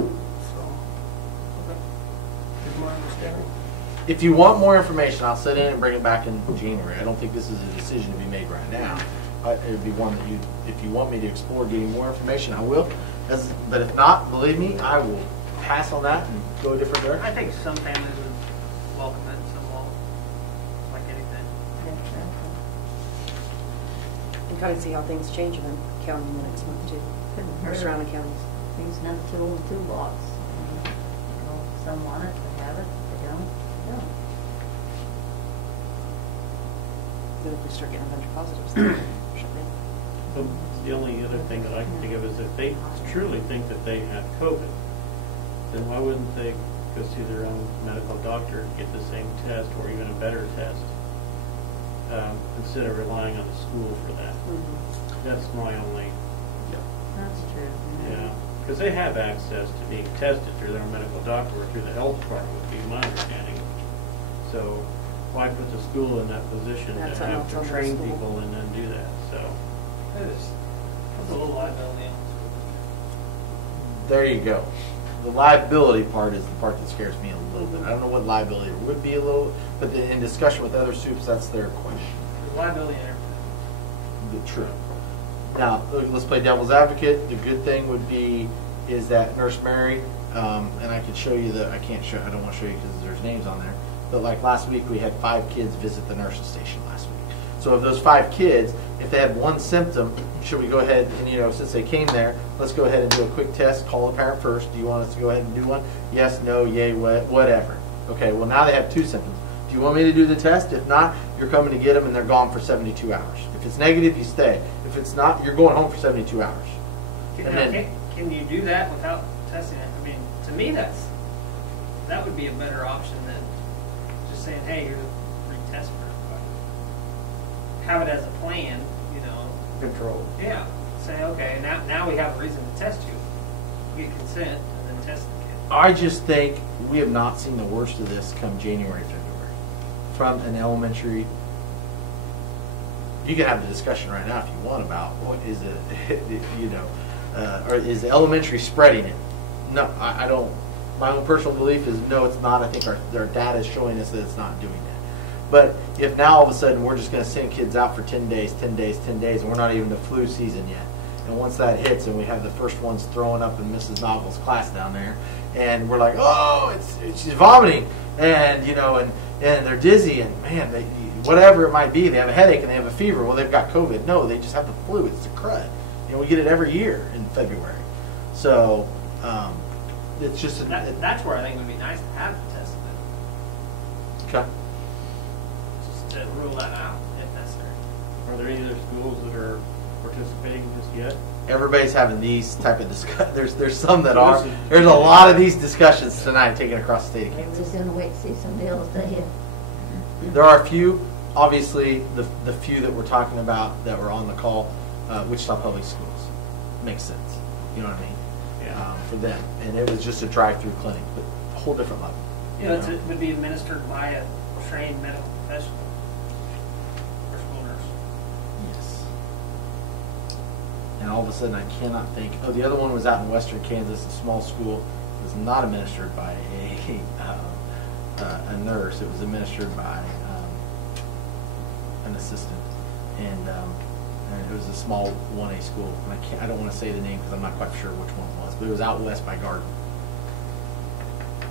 is my understanding. If you want more information, I'll sit in and bring it back in January. I don't think this is a decision to be made right now. It would be one that if you want me to explore getting more information, I will. But if not, believe me, I will pass on that and go a different direction. I think some families would welcome it, some won't, like anything. and kind of see how things change in the county in the next month too, Couldn't or hurt. surrounding counties. Things another tool in the toolbox. Some want it, they have it, they don't, they don't. Then if we start getting a bunch of positives, then shut down. So the only other thing that I can think of is if they truly think that they have COVID, then why wouldn't they go see their own medical doctor and get the same test or even a better test instead of relying on the school for that? That's my only, That's true. yeah. Because they have access to being tested through their own medical doctor or through the health department would be my understanding. So why put the school in that position to That's have on to the train school. people and then do that, so. That's a little liability on There you go. The liability part is the part that scares me a little bit. I don't know what liability would be a little, but in discussion with other soups, that's their question. the liability and everything. The true. Now, let's play devil's advocate. The good thing would be is that Nurse Mary, and I could show you I don't want to show you because there's names on there, but like last week we had 5 kids visit the nursing station last week. So of those 5 kids, if they had one symptom, should we go ahead and, since they came there, let's go ahead and do a quick test, call the parent first. Do you want us to go ahead and do one? Yes, no, yay, whatever. Okay, well now they have 2 symptoms. Do you want me to do the test? If not, you're coming to get them and they're gone for 72 hours. If it's negative, you stay. If it's not, you're going home for 72 hours. Can you do that without testing it? I mean, to me, that would be a better option than just saying, hey, here's a free test for everybody. Have it as a plan, Control. Yeah. Say, okay, now we have a reason to test you. Get consent and then test the kid. I just think we have not seen the worst of this come January, February. From an elementary, you can have the discussion right now if you want about what is it, or is the elementary spreading it? No, I don't. My own personal belief is no, it's not. I think our data is showing us that it's not doing that. But if now all of a sudden we're just going to send kids out for 10 days, and we're not even the flu season yet, and once that hits and we have the first ones throwing up in Mrs. Novel's class down there, and we're like, oh, she's vomiting, and and they're dizzy, and man, whatever it might be, they have a headache and they have a fever. Well, they've got COVID. No, they just have the flu. It's the crud. We get it every year in February. So it's just that's where I think it would be nice to have the test. Okay. Just to rule that out if necessary. Are there any other schools that are participating just yet? Everybody's having these type of discussions. There's some that are. There's a lot of these discussions tonight taken across the state of Maybe we're Kansas. just gonna wait to see somebody else tell you. There are a few, obviously, the few that we're talking about that were on the call, Wichita Public Schools. Makes sense. You know what I mean? Yeah. For them. And it was just a drive-through clinic, but a whole different level. It would be administered by a trained medical professional or school nurse. Yes. And all of a sudden I cannot think. Oh, the other one was out in western Kansas, a small school. It was not administered by a nurse. It was administered by an assistant. And it was a small 1A school. And I don't want to say the name because I'm not quite sure which one it was. But it was out west by Garden.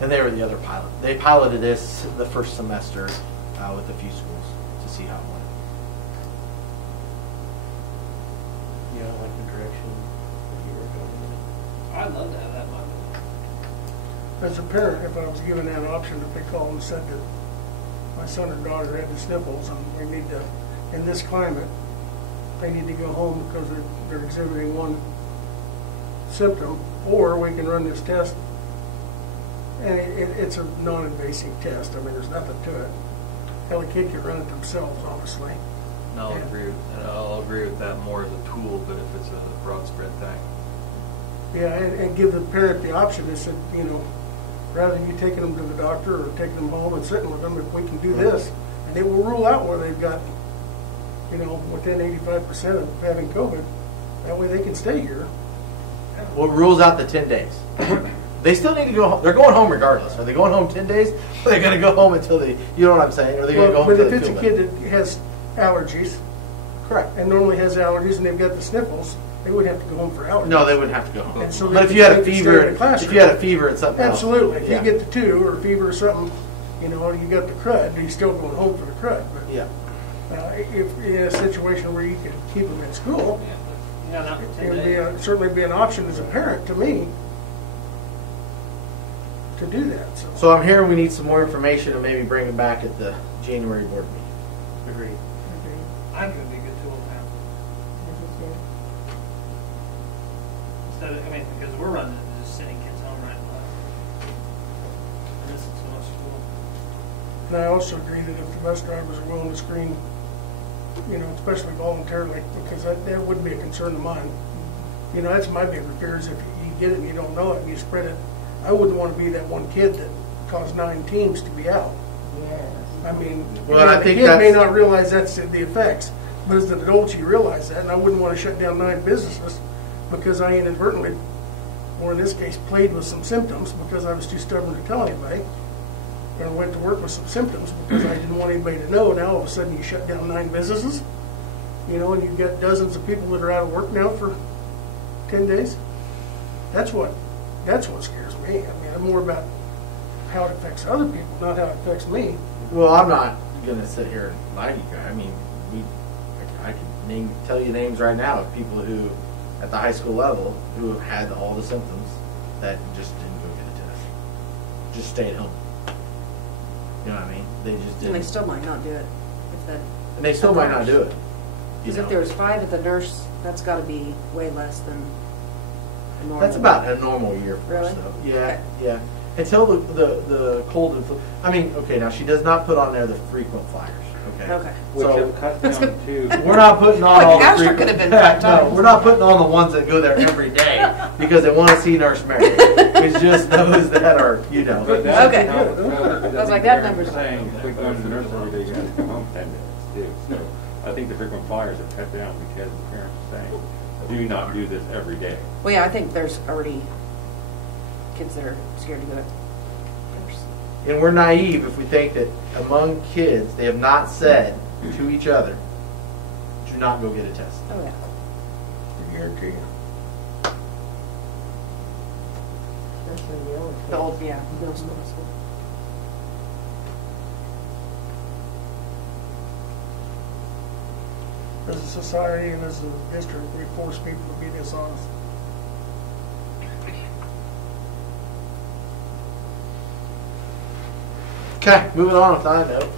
And they were the other pilot. They piloted this the first semester with a few schools to see how it went. Yeah, I like the direction that you were going in. I'd love to have that money. As a parent, if I was given that option, if they called and said that my son or daughter had the sniffles and we need to, in this climate, they need to go home because they're exhibiting one symptom, or we can run this test. And it's a non-invasive test. I mean, there's nothing to it. Hell, a kid can run it themselves, honestly. No, Yeah. I'll agree with that more as a tool, but if it's a broad spread thing. Yeah, and give the parent the option. They said, rather than you taking them to the doctor or taking them home and sitting with them, if we can do this, and it will rule out where they've got, within 85% of having COVID. That way they can stay here. Well, it rules out the 10 days. They still need to go home. They're going home regardless. Are they going home 10 days? Or are they going to go home until they, you know what I'm saying? Or are they going to go home But until if they it's a feel kid better? that has allergies, Correct. and normally has allergies, and they've got the sniffles, they would have to go home for allergies. No, they wouldn't have to go home. And so But they if you had a could stay in fever, the classroom. if you had a fever and something else. Absolutely. If Yeah. you get the 2 or a fever or something, or you got the crud, you're still going home for the crud. But Yeah. if in a situation where you can keep them in school, Yeah, not for it 10 would days. certainly be an option as a parent to me to do that. So I'm hearing we need some more information and maybe bring it back at the January board meeting. Agreed. I think it would be a good tool to have. Instead of, because we're running into just sending kids home right and left. And this is so much school. And I also agree that if the bus drivers are willing to screen, especially voluntarily, because that wouldn't be a concern of mine. That's my bigger fear is if you get it and you don't know it and you spread it. I wouldn't want to be that one kid that caused 9 teams to be out. Yes. I mean, Well, I the think kid may that's- not realize that's the effects, but as an adult, you realize that, and I wouldn't want to shut down 9 businesses because I inadvertently, or in this case, played with some symptoms because I was too stubborn to tell anybody. And I went to work with some symptoms because I didn't want anybody to know. Now all of a sudden you shut down 9 businesses, and you've got dozens of people that are out of work now for 10 days. That's what scares me. I'm more about how it affects other people, not how it affects me. Well, I'm not going to sit here and lie to you guys. I can tell you names right now of people who, at the high school level, who have had all the symptoms that just didn't go get a test. Just stayed home. You know what I mean? They just didn't. And they still might not do it. And they still might not do it. Because if there was 5 at the nurse, that's got to be way less than a normal. That's about a normal year for us, Really? though. Yeah, Okay. yeah. Until the cold and flu. I mean, okay, now she does not put on there the frequent flyers. Okay. Okay. Which So have cut down to. we're not putting on Like all the Asher frequent. could have been 5 No, times. we're not putting on the ones that go there every day because they want to see Nurse Mary. It's just those that are, you know. But that Okay. helps, well, I was because like, I that think number's- they're saying, if we go to the nurse every day, you guys come home 10 minutes too. So I think the frequent flyers are cut down because the parents are saying, do not do this every day. Well, yeah, I think there's already kids that are scared to go to nurse. And we're naive if we think that among kids, they have not said to each other, do not go get a test. Oh, yeah. I guarantee you. Especially the older kids. The old, yeah, middle school. As a society and as a district, we force people to be dishonest. Okay, moving on with that note.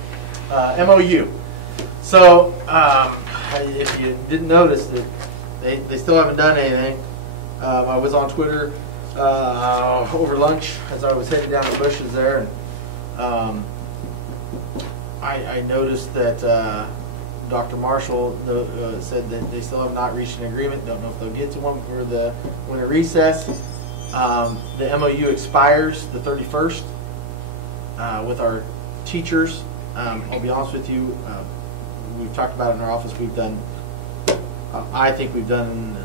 MOU. So, if you didn't notice that they still haven't done anything. I was on Twitter over lunch as I was heading down the bushes there, and I noticed that Dr. Marshall said that they still have not reached an agreement. Don't know if they'll get to one for the winter recess. The MOU expires the 31st with our teachers. I'll be honest with you, we've talked about it in our office. I think we've done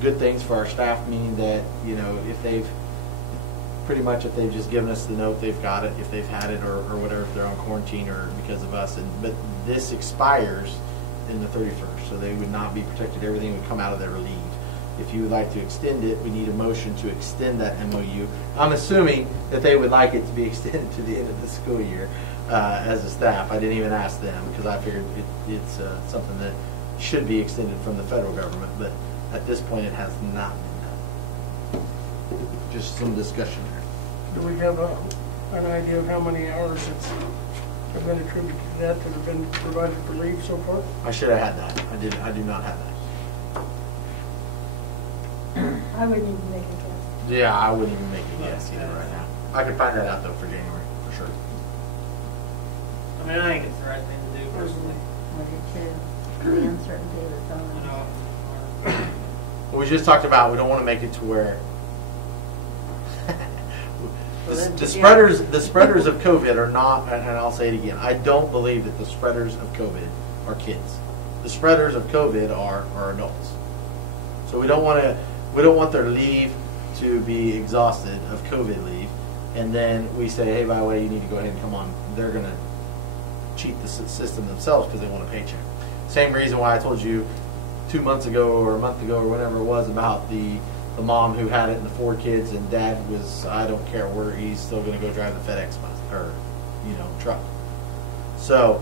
good things for our staff, meaning that, you know, if they've just given us the note, they've got it, if they've had it or whatever, if they're on quarantine or because of us. But this expires in the 31st, so they would not be protected. Everything would come out of their leave. If you would like to extend it, we need a motion to extend that MOU. I'm assuming that they would like it to be extended to the end of the school year as a staff. I didn't even ask them because I figured it's something that should be extended from the federal government, but at this point it has not been done. Just some discussion there. Do we have an idea of how many hours have been attributed to that have been provided for leave so far? I should have had that. I do not have that. I wouldn't even make a guess. Yeah, I wouldn't even make a guess either right now. I could find that out though for January, for sure. I mean, I think it's the right thing to do personally. I did too. The uncertainty that's on You it. know, Well, we just talked about we don't want to make it to where the spreaders of COVID are not, and I'll say it again, I don't believe that the spreaders of COVID are kids. The spreaders of COVID are adults. So we don't want their leave to be exhausted of COVID leave, and then we say, hey, by the way, you need to go ahead and come on. They're going to cheat the system themselves because they want a paycheck. Same reason why I told you 2 months ago or a month ago or whatever it was about the mom who had it and the 4 kids, and dad was, I don't care where, he's still going to go drive the FedEx bus or, truck. So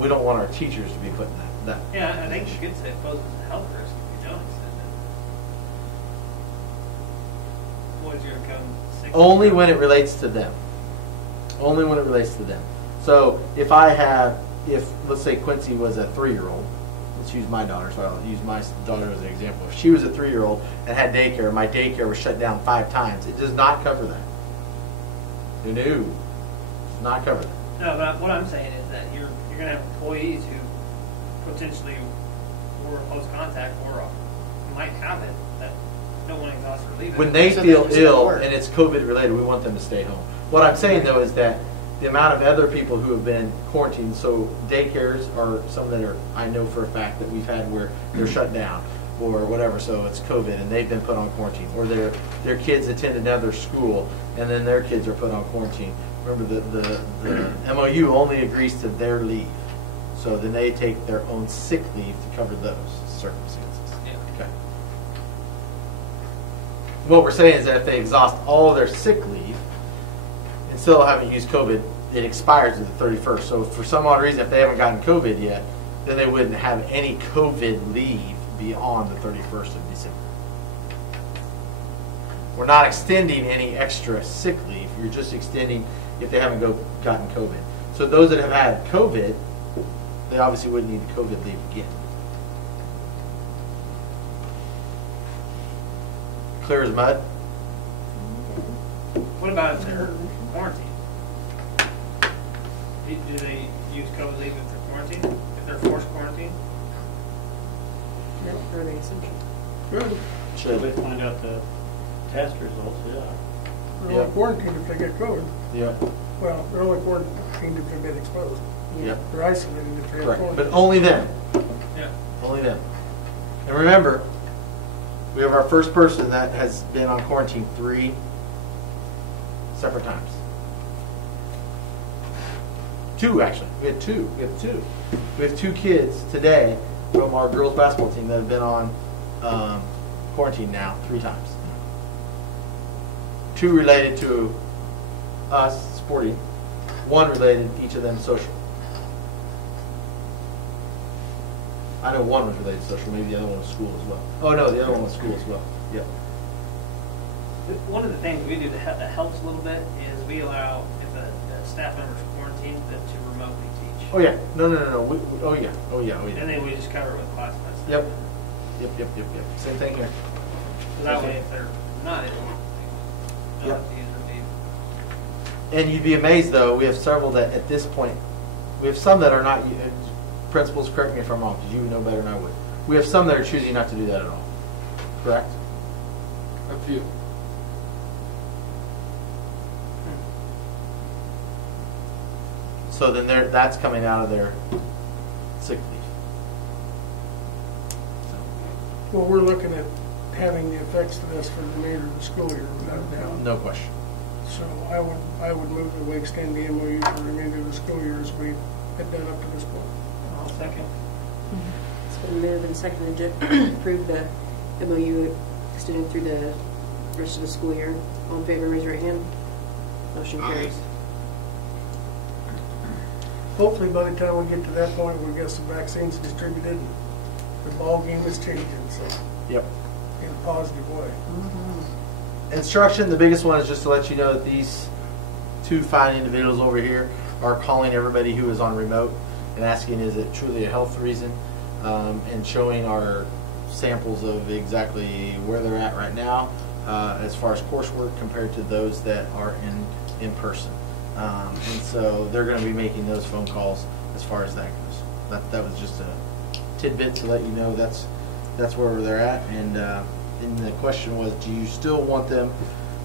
we don't want our teachers to be putting that. yeah, I think you could say it poses a health risk if you don't extend it. What is your code? Only when it relates to them. Only when it relates to them. So if let's say Quincy was a 3-year-old, let's use my daughter, so I'll use my daughter as an example. If she was a 3-year-old and had daycare, my daycare was shut down 5 times, it does not cover that. No, it does not cover that. No, but what I'm saying is that you're going to have employees who potentially were a close contact or might have it that don't want to exhaust their leave. When they So feel they're just ill at work. and it's COVID related, we want them to stay home. What I'm saying though is that the amount of other people who have been quarantined, so daycares are some that are, I know for a fact that we've had where they're shut down or whatever, so it's COVID and they've been put on quarantine, or their kids attend another school and then their kids are put on quarantine. Remember the MOU only agrees to their leave, so then they take their own sick leave to cover those circumstances. Yeah. Okay. What we're saying is that if they exhaust all of their sick leave and still haven't used COVID, it expires at the 31st. So if for some odd reason, if they haven't gotten COVID yet, then they wouldn't have any COVID leave beyond the 31st of December. We're not extending any extra sick leave. You're just extending if they haven't gotten COVID. So those that have had COVID, they obviously wouldn't need the COVID leave again. Clear as mud? What about if they're quarantined? Do they use COVID leave if they're quarantined? If they're forced quarantine? That's for the assumption. Should Should. they find out the test results? Yeah. They're only quarantined if they get COVID. Yeah. Well, they're only quarantined if they've been exposed. Yep. They're isolated if they have Correct. COVID. But only them. Yeah. Only them. And remember, we have our first person that has been on quarantine 3 separate times. 2 actually. We had 2. We have 2 kids today from our girls basketball team that have been on quarantine now 3 times. 2 related to us sporting. 1 related, each of them social. I know 1 was related to social, maybe the other one was school as well. Oh no, the other one was school as well. Yeah. One of the things we do that helps a little bit is we allow, if a staff member's quarantined, them to remotely teach. Oh yeah. No. Oh yeah. And then we just cover it with classified stuff. Yep. Same thing here. So that way, if they're not in, they'll Yep. have to use their leave. And you'd be amazed though, we have several that at this point, we have some that are not, principals, correct me if I'm wrong, because you know better than I would. We have some that are choosing not to do that at all. Correct? A few. So then that's coming out of their sick leave. So, Well, we're looking at having the effects of this for the remainder of the school year, without a doubt. no question. So I would move that we extend the MOU for the remainder of the school year as we had done up to this point. I'll second. It's been moved and seconded to approve the MOU extended through the rest of the school year. All in favor, raise your hand. Motion carries. Hopefully by the time we get to that point, we've got some vaccines distributed and the ball game is changing, so Yep. in a positive way. Instruction, the biggest one is just to let you know that these 2 fine individuals over here are calling everybody who is on remote and asking, is it truly a health reason, and showing our samples of exactly where they're at right now as far as coursework compared to those that are in person. And so they're going to be making those phone calls as far as that goes. That was just a tidbit to let you know that's where they're at. And the question was, do you still want them?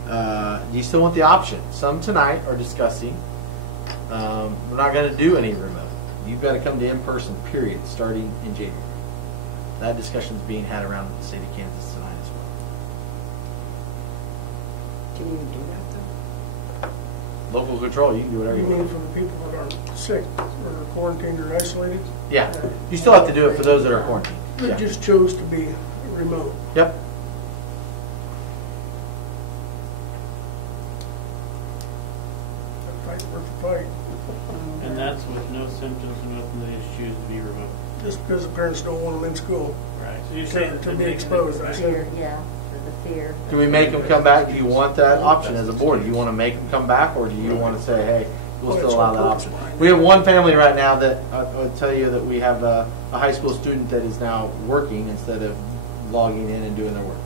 Do you still want the option? Some tonight are discussing. We're not going to do any remote. You've got to come to in-person, period, starting in January. That discussion is being had around the state of Kansas tonight as well. Can you do that though? Local control, you can do whatever You you mean want. for the people that are sick or are quarantined or isolated? Yeah, you still have to do it for those that are quarantined. That Yeah. just chose to be remote. Yep. A fight's worth a fight. And that's with no symptoms and nothing, they just choose to be remote. Just because the parents don't want them in school Right. So you're saying to they're be making exposed. them I come said, Fear, yeah, for the fear. Do we make them come back? Do you want that option as a board? Do you want to make them come back, or do you want to say, hey, we'll still allow that option? We have one family right now that I would tell you that we have a high school student that is now working instead of logging in and doing their work.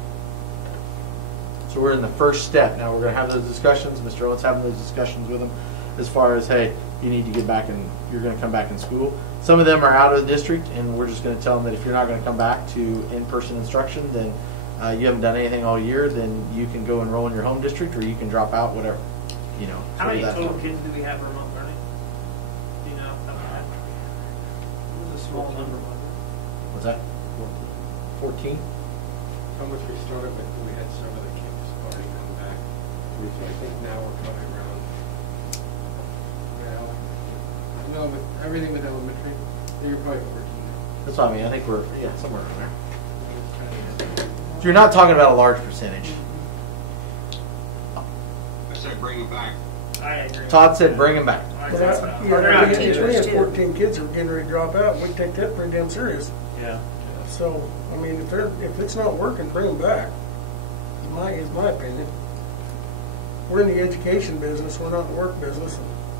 So we're in the first step. Now we're going to have those discussions. Mr. Owen's having those discussions with them as far as, hey, you need to get back and you're going to come back in school. Some of them are out of the district, and we're just going to tell them that if you're not going to come back to in-person instruction, then you haven't done anything all year, then you can go enroll in your home district, or you can drop out, whatever. You know. How so many that's- total kids do we have remote learning? Do you know? It was a small number, wasn't What's that? 14? How much we started with, we had some of the kids already come back. So I think now we're probably around, well, no, with everything with elementary, you're probably 14 now. That's what I mean. I think we're, somewhere around there. So you're not talking about a large percentage. I said bring them back. I agree. Todd said bring them back. I But think I- so. yeah, They're not we gonna do had it. 14 kids who were getting ready to drop out, we take that pretty damn serious. Yeah. So, I mean, if it's not working, bring them back. Is my opinion. We're in the education business, we're not in the work business,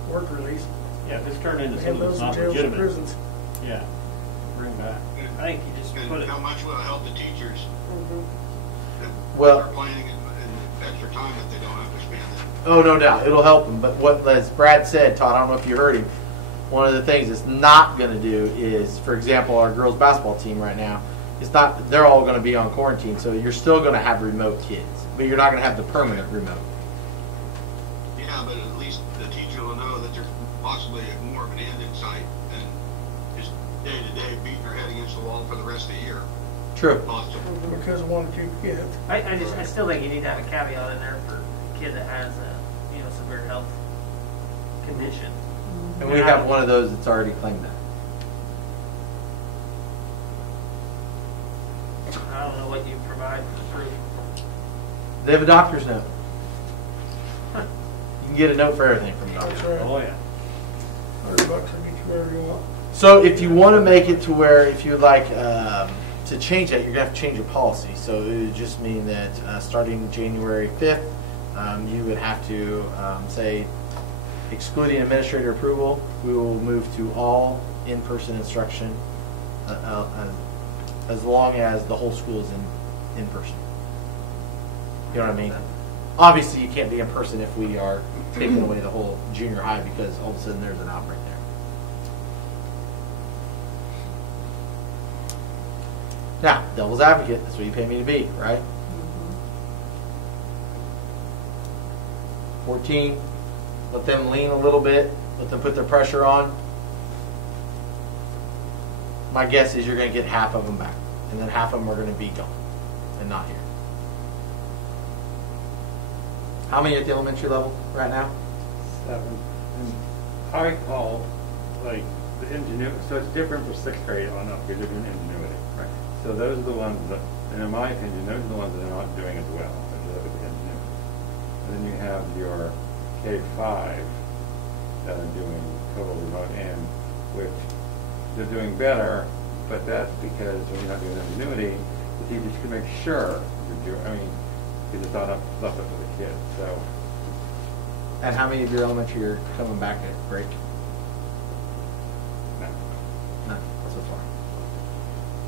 work release. Yeah, if it's turned into We have something that's those in not jails and legitimate, prisons. yeah, bring back. I think you just put And it. how much will it help the teachers that Well- are planning in extra time if they don't understand it? Oh, no doubt, it'll help them. But what, as Brad said, Todd, I don't know if you heard him. One of the things it's not going to do is, for example, our girls basketball team right now. It's not. They're all going to be on quarantine, so you're still going to have remote kids, but you're not going to have the permanent remote. Yeah, but at least the teacher will know that there's possibly more of an end in sight than just day to day beating her head against the wall for the rest of the year. True. Possible. Because of one or two kids. I still think you need to have a caveat in there for a kid that has a severe health condition. And we have one of those that's already claimed that. I don't know what you provide for proof. They have a doctor's note. You can get a note for everything from That's doctor. right. Oh, yeah. $100 will get you wherever you want. So if you want to make it to where, if you would like to change that, you're going to have to change your policy. So it would just mean that starting January 5th, you would have to say, excluding administrator approval, we will move to all in-person instruction as long as the whole school is in person. You know what I mean? Obviously, you can't be in person if we are taking away the whole junior high because all of a sudden there's an outbreak there. Now, devil's advocate, that's what you pay me to be, right? 14, let them lean a little bit, let them put their pressure on. My guess is you're going to get half of them back, and then half of them are going to be gone and not here. How many at the elementary level right now? 7. And I call, like, the ingenuity, so it's different for 6th grade on up, because they're doing ingenuity. Right. So those are the ones that, and in my opinion, those are the ones that are not doing as well, if you look at the ingenuity. And then you have your K-5 that are doing total remote in, which they're doing better, but that's because when you're not doing ingenuity, the teachers can make sure you're doing, because it's not left up to the kids, so. And how many of your elementary are coming back at break? No. None so far.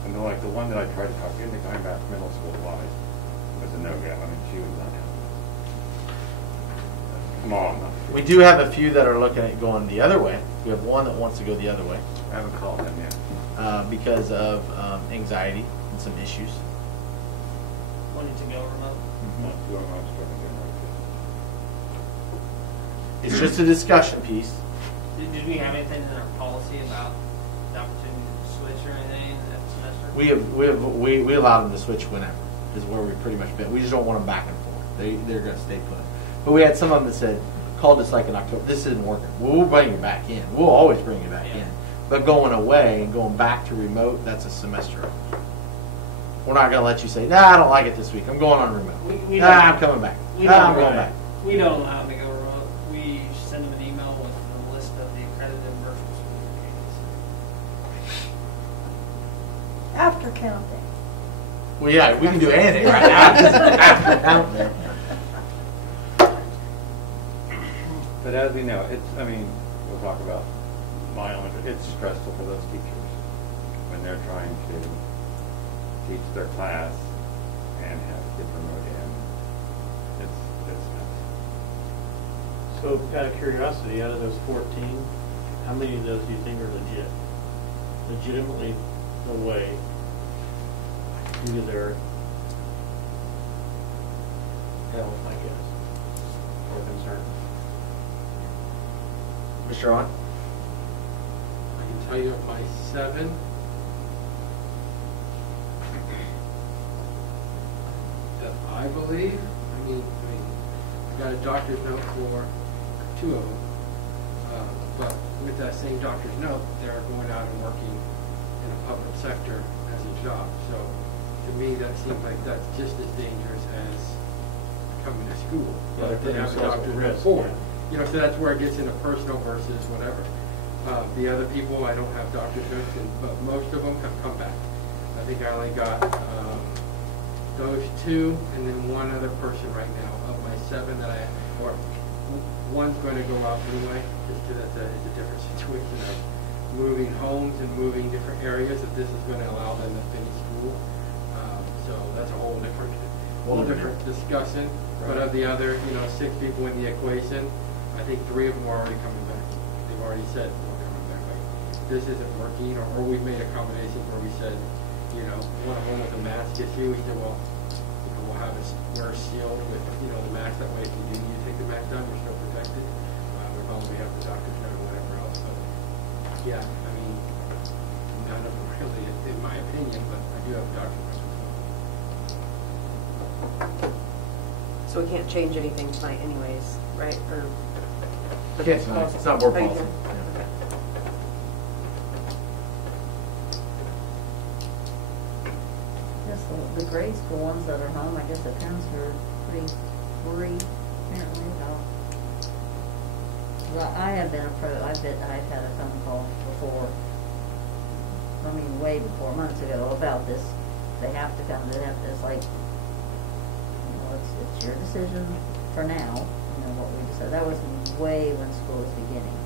And like the one that I tried to talk into coming back middle school wise was a no-go. I mean, she was not happy. Mom. We do have a few that are looking at going the other way. We have one that wants to go the other way I haven't called them yet. because of anxiety and some issues. Wanting to go remote. Not doing what I'm supposed to do. It's just a discussion piece. Did we have anything in our policy about the opportunity to switch or anything that semester? We allow them to switch whenever is where we've pretty much been. We just don't want them back and forth. They're going to stay put. But we had some of them that said, called us like in October, this isn't working. We'll bring you back in. We'll always bring you back in. But going away and going back to remote, that's a semester. We're not going to let you say, nah, I don't like it this week. I'm going on remote. We Nah, don't- I'm coming back. We Nah, don't, I'm going back. We don't allow them to go remote. We send them an email with a list of the accredited virtual school meetings. After counting. Well, yeah, we can do anything right now. Just after count there. But as we know, we'll talk about my elementary, it's stressful for those teachers when they're trying to teach their class and have kids remote in. It's nuts. So, out of curiosity, out of those 14, how many of those do you think are legit? Legitimately away due to their health, I guess, or concern? Mr. On? I can tell you of my 7. That I believe, I got a doctor's note for 2 of them. But with that same doctor's note, they're going out and working in a public sector as a job. So to me, that seems like that's just as dangerous as coming to school. Yeah, they're But they putting have a themselves at doctor's note risk, for it. yeah. you know, so that's where it gets into personal versus whatever. The other people, I don't have doctorships, but most of them have come back. I think I only got those two and then one other person right now of my 7 that I, or one's going to go out anyway, just because it's a different situation of moving homes and moving different areas, that this is going to allow them to finish school. So that's a whole different discussion. But of the other, you know, 6 people in the equation, I think 3 of them are already coming back. They've already said we're coming back. Like, this isn't working, or we've made accommodations where we said, you know, one home with a mask issue, we said, well, you know, we'll have it, wear a shield with, you know, the mask. That way, if you do need to take the mask down, you're still protected. We probably have the doctor's note or whatever else. But yeah, I mean, none of them really, in my opinion, but I do have doctor's notes. So we can't change anything tonight anyways, right? Or Can't tonight. It's not board Oh, you policy. can? Okay. Yes, the grade school ones that are home, I guess the parents are pretty worried apparently about. Well, I have been I've had a phone call before, I mean, way before, months ago, about this. They have to come, it's like, you know, it's your decision for now, you know, what we decided. That was way when school was beginning.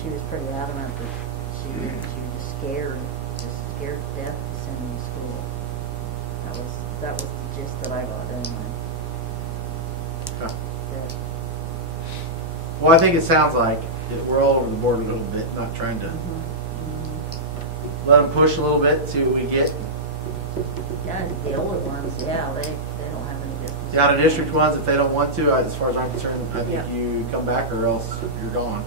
She was pretty adamant that she was just scared to death to send me to school. That was the gist that I got anyway. Huh. Yeah. Well, I think it sounds like we're all over the board a little bit, not trying to let them push a little bit, see what we get. Yeah, the older ones, yeah, they don't have any business. The out-of-district ones, if they don't want to, as far as I'm concerned, I think Yeah. you come back or else you're gone.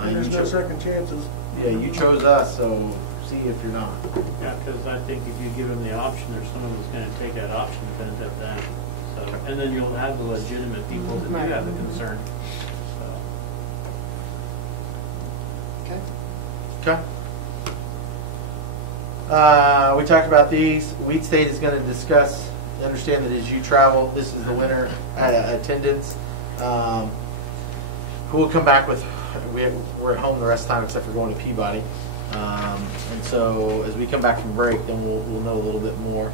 There's You no cho- second chances. Yeah, you chose us, so see if you're not. Yeah, because I think if you give them the option, there's someone who's going to take that option if it ends up that. So, and then you'll have the legitimate people that do Right. have the concern. So. Okay. Okay. We talked about these. Wheat State is going to discuss, understand that as you travel, this is the winter attendance. We'll come back with, we're at home the rest of the time except for going to Peabody. And so as we come back from break, then we'll know a little bit more.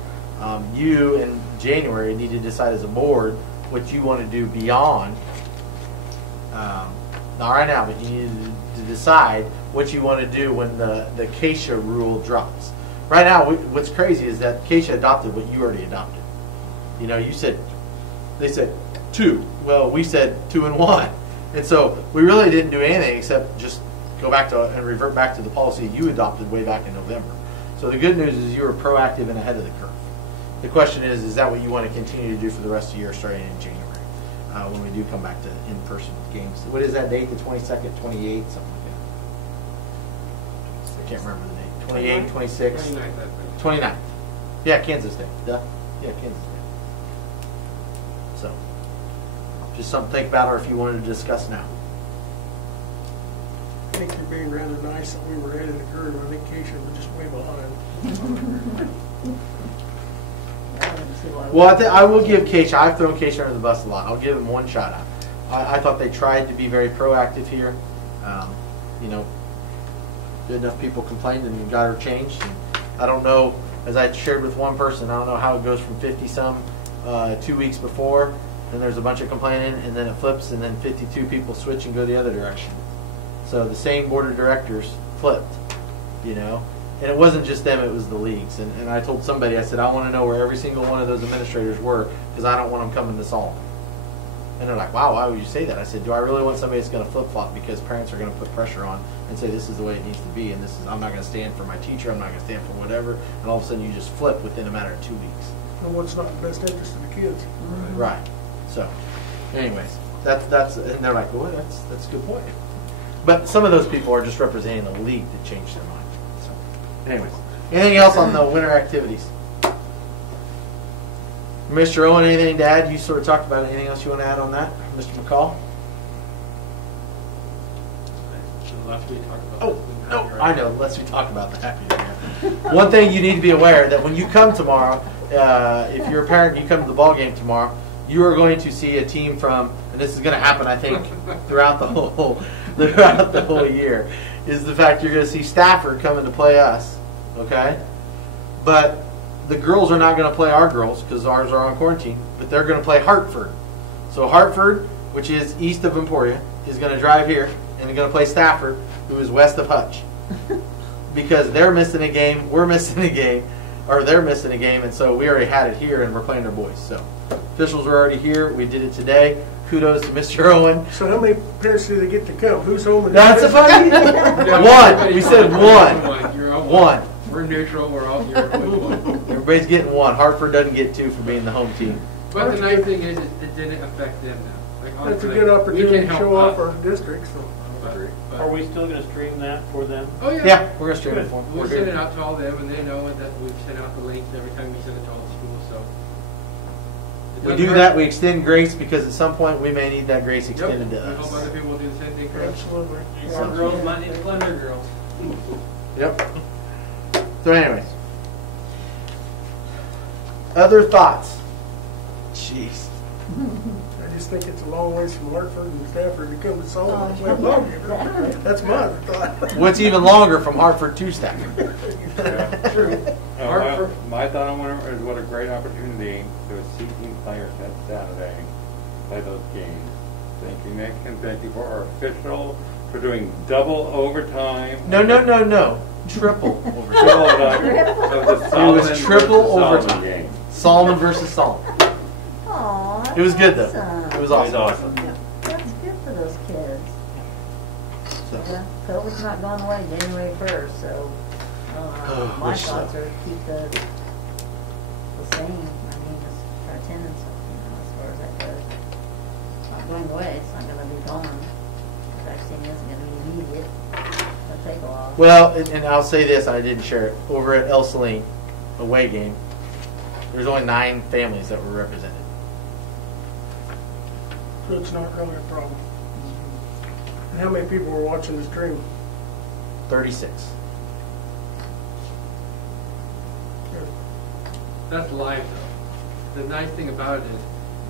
You in January need to decide as a board what you want to do beyond, not right now, but you need to decide what you want to do when the CASHA rule drops. Right now, what's crazy is that CASHA adopted what you already adopted. You know, they said 2. Well, we said 2 and 1. And so we really didn't do anything except just go back to and revert back to the policy you adopted way back in November. So the good news is you were proactive and ahead of the curve. The question is that what you want to continue to do for the rest of the year starting in January when we do come back to in-person games? What is that date? The 22nd, 28th, something like that. I can't remember the date. 28th, 26th, 29th. Yeah, Kansas Day. Duh. Yeah, Kansas Day. So, just something to think about, or if you wanted to discuss now. I think you're being rather nice that we were ahead of the curve. I think Keisha was just way behind. Well, I will give Keisha, I've thrown Keisha under the bus a lot. I'll give them one shot out. I thought they tried to be very proactive here. You know, good enough people complained and got her changed. And I don't know, as I shared with one person, I don't know how it goes from 50-some 2 weeks before, then there's a bunch of complaining, and then it flips, and then 52 people switch and go the other direction. So the same board of directors flipped, you know. And it wasn't just them, it was the leagues. And I told somebody, I said, I want to know where every single one of those administrators were, because I don't want them coming to solve. And they're like, wow, why would you say that? I said, do I really want somebody that's going to flip-flop because parents are going to put pressure on and say this is the way it needs to be, and this is, I'm not going to stand for my teacher, I'm not going to stand for whatever, and all of a sudden you just flip within a matter of 2 weeks. And what's not in the best interest of the kids. Right. So, anyways, that's and they're like, well, that's a good point. But some of those people are just representing the league that changed their mind. So, anyways, anything else on the winter activities? Mr. Owen, anything to add? You sort of talked about it. Anything else you want to add on that? Mr. McCall? Oh, no, I know. Let's we talk about that. One thing you need to be aware that when you come tomorrow, if you're a parent and you come to the ball game tomorrow, you are going to see a team from and this is going to happen, I think, throughout the whole year, is the fact you're going to see Stafford coming to play us, okay? But the girls are not going to play our girls because ours are on quarantine, but they're going to play Hartford. So Hartford, which is east of Emporia, is going to drive here, and they're going to play Stafford, who is west of Hutch. Because they're missing a game, we're missing a game, or they're missing a game, and so we already had it here, and we're playing their boys. So officials are already here. We did it today. Kudos to Mr. Owen. So how many parents do they get to come? Who's home? And That's a funny. One. We said one. You're all One. We're neutral. We're all here. Everybody's getting one. Hartford doesn't get two for being the home team. But the nice thing is, it didn't affect them now. Like, That's a honestly, good opportunity we to can show help off out. our district. So. But- Are we still going to stream that for them? Oh yeah. Yeah, we're gonna stream it for them. We'll We're send good. it out to all them, and they know that we've sent out the links every time we send it to all the schools. So it We doesn't do hurt. that. We extend grace because at some point we may need that grace Yep. extended We to hope us. other people will do the same thing for us. Absolutely. Some girls might need to blend their girls. Yep. So, anyways, other thoughts? Jeez. I just think it's a long ways from Hartford and Stafford to come to Sullivan to play ball game. That's my thought. What's even longer from Hartford to Stafford? True. My thought on it is what a great opportunity to see team players that Saturday play those games. Thank you, Nick, and thank you for our official for doing double overtime. No. Triple overtime. Triple overtime of the It Solomon was triple versus Solomon overtime. game. Solomon versus Solomon. Aw, It was good though. awesome. It was It was awesome. awesome. That's good for those kids. So, Yeah, COVID's not going away January 1st, so Oh, my wish so. thoughts are keep the same. I mean, just our attendance, as far as that goes. It's not going away. It's not going to be gone. The vaccine isn't going to be immediate. It'll take a while. well, and I'll say this, I didn't share it. Over at El Saline, away game, there's only 9 families that were represented. So it's not really a problem. And how many people were watching the stream? 36. That's live though. The nice thing about it is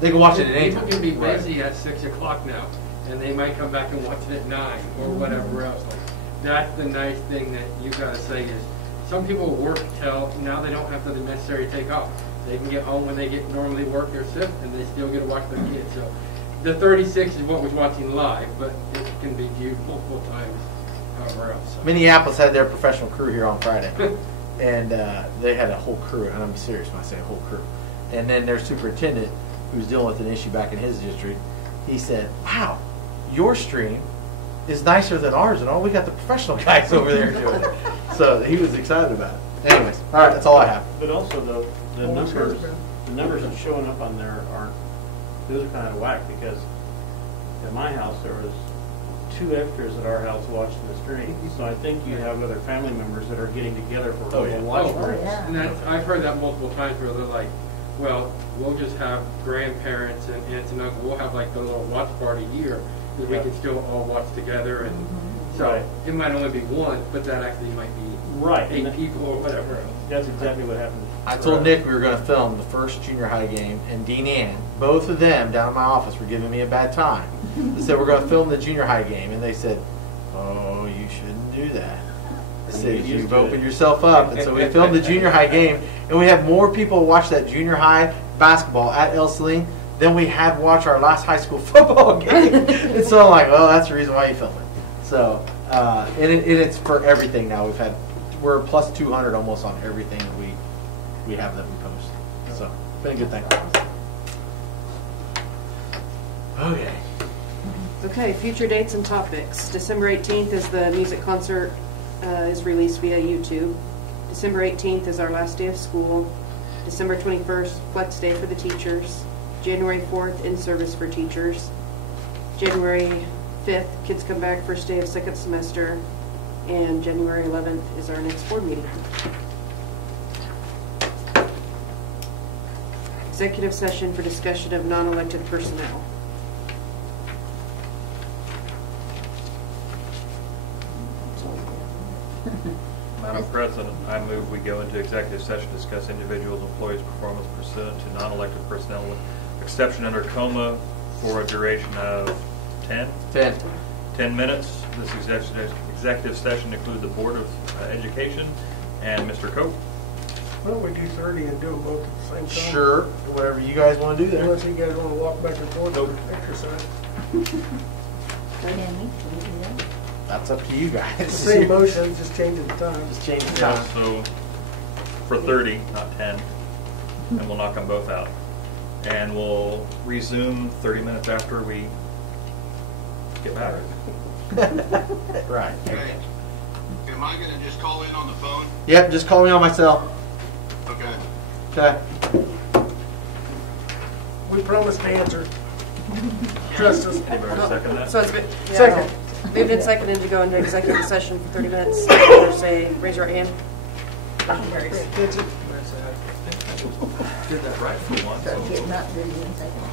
They can watch it at any people time. can be Right. busy at 6 o'clock now, and they might come back and watch it at 9 or whatever else. Like, that's the nice thing that you got to say is some people work till now they don't have to necessarily take off. They can get home when they get normally work their shift, and they still get to watch their kids. So the 36 is what was watching live, but it can be viewed multiple times however else. So. Minneapolis had their professional crew here on Friday, and they had a whole crew, and I'm serious when I say a whole crew. And then their superintendent, who's dealing with an issue back in his district, he said, "Wow, your stream is nicer than ours, and all we got the professional guys over there doing it." So he was excited about it. Anyways, all right, that's all I have. But also the Always has numbers, been. the numbers that's showing up on there aren't, those are kind of whack because at my house there was 2 extras at our house watching the stream. So I think you have other family members that are getting together for Oh, a yeah. watch Oh, parties. yeah. And that's, I've heard that multiple times where they're like, well, we'll just have grandparents and aunts and uncles, we'll have like the little watch party here, because we Yeah. can still all watch together, and so Right. it might only be one, but that actually might be Right. 8 people or whatever else. That's exactly what happened. I for told us. Nick we were going to film the first junior high game, and Dean Ann, both of them down in my office were giving me a bad time. They said, "We're going to film the junior high game," and they said, "Oh, you shouldn't do that." I said, Get used "You've to opened it." yourself up." And so we filmed the junior high game, and we had more people watch that junior high basketball at El Saline than we had watch our last high school football game. And so I'm like, well, that's the reason why you film it. So, and it's for everything now. We're plus 200 almost on everything that we have that we post. So, it's been a good thing. Okay. Okay, future dates and topics. December 18th is the music concert is released via YouTube. December 18th is our last day of school. December 21st, flex day for the teachers. January 4th, in-service for teachers. January 5th, kids come back, first day of second semester. And January 11th is our next board meeting. Executive session for discussion of non-elected personnel. Madam President, I move we go into executive session to discuss individuals' employees' performance pursuant to non-elected personnel with exception under coma for a duration of 10 minutes. This executive session includes the Board of Education and Mr. Cope. Why don't we do 30 and do them both at the same time? Sure, whatever you guys want to do there. Unless you guys want to walk back and forth and exercise. Can we do that? That's up to you guys. The same motion, just changing the time. Just change the Yeah, time. so for 30, not 10, and we'll knock them both out. And we'll resume 30 minutes after we get back. Right. Okay. Am I gonna just call in on the phone? Yep, just call me on my cell. Okay. Okay. We promised to answer. Trust us. Anybody second that? So it's been, Second. Moved and seconded to go into executive session for 30 minutes. Or say, raise your right hand. Motion carries. Attention. Did that right for once. so- Not really in a second.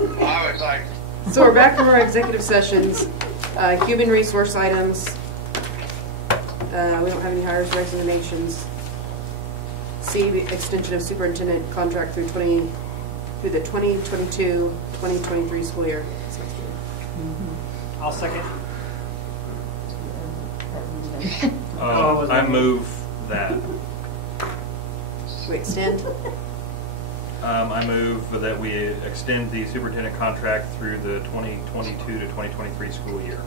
I was like, So we're back from our executive sessions. Human resource items. We don't have any hires, resignations. C, extension of superintendent contract through the 2022-2023 school year. I'll second. I move that. Wait, stand. I move that we extend the superintendent contract through the 2022 to 2023 school year.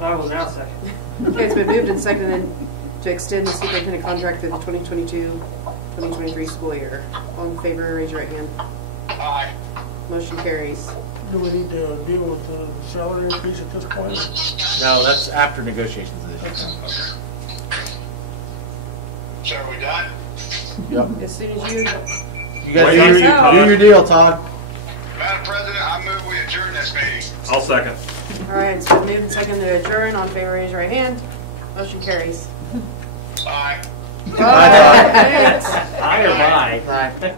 I will now second. Okay, it's been moved and seconded to extend the superintendent contract through the 2022-2023 school year. All in favor, raise your right hand. aye. Motion carries. Do we need to deal with the salary increase at this point? No, that's after negotiations this year. So are we done? Yep. As soon as you, You guys Wait, do you, your- Todd. do your deal, Todd. Madam President, I move we adjourn this meeting. I'll second. all right, it's been moved and seconded to adjourn. All in favor, raise your right hand. Motion carries. Aye. Bye. Thanks. Aye or bye? Bye.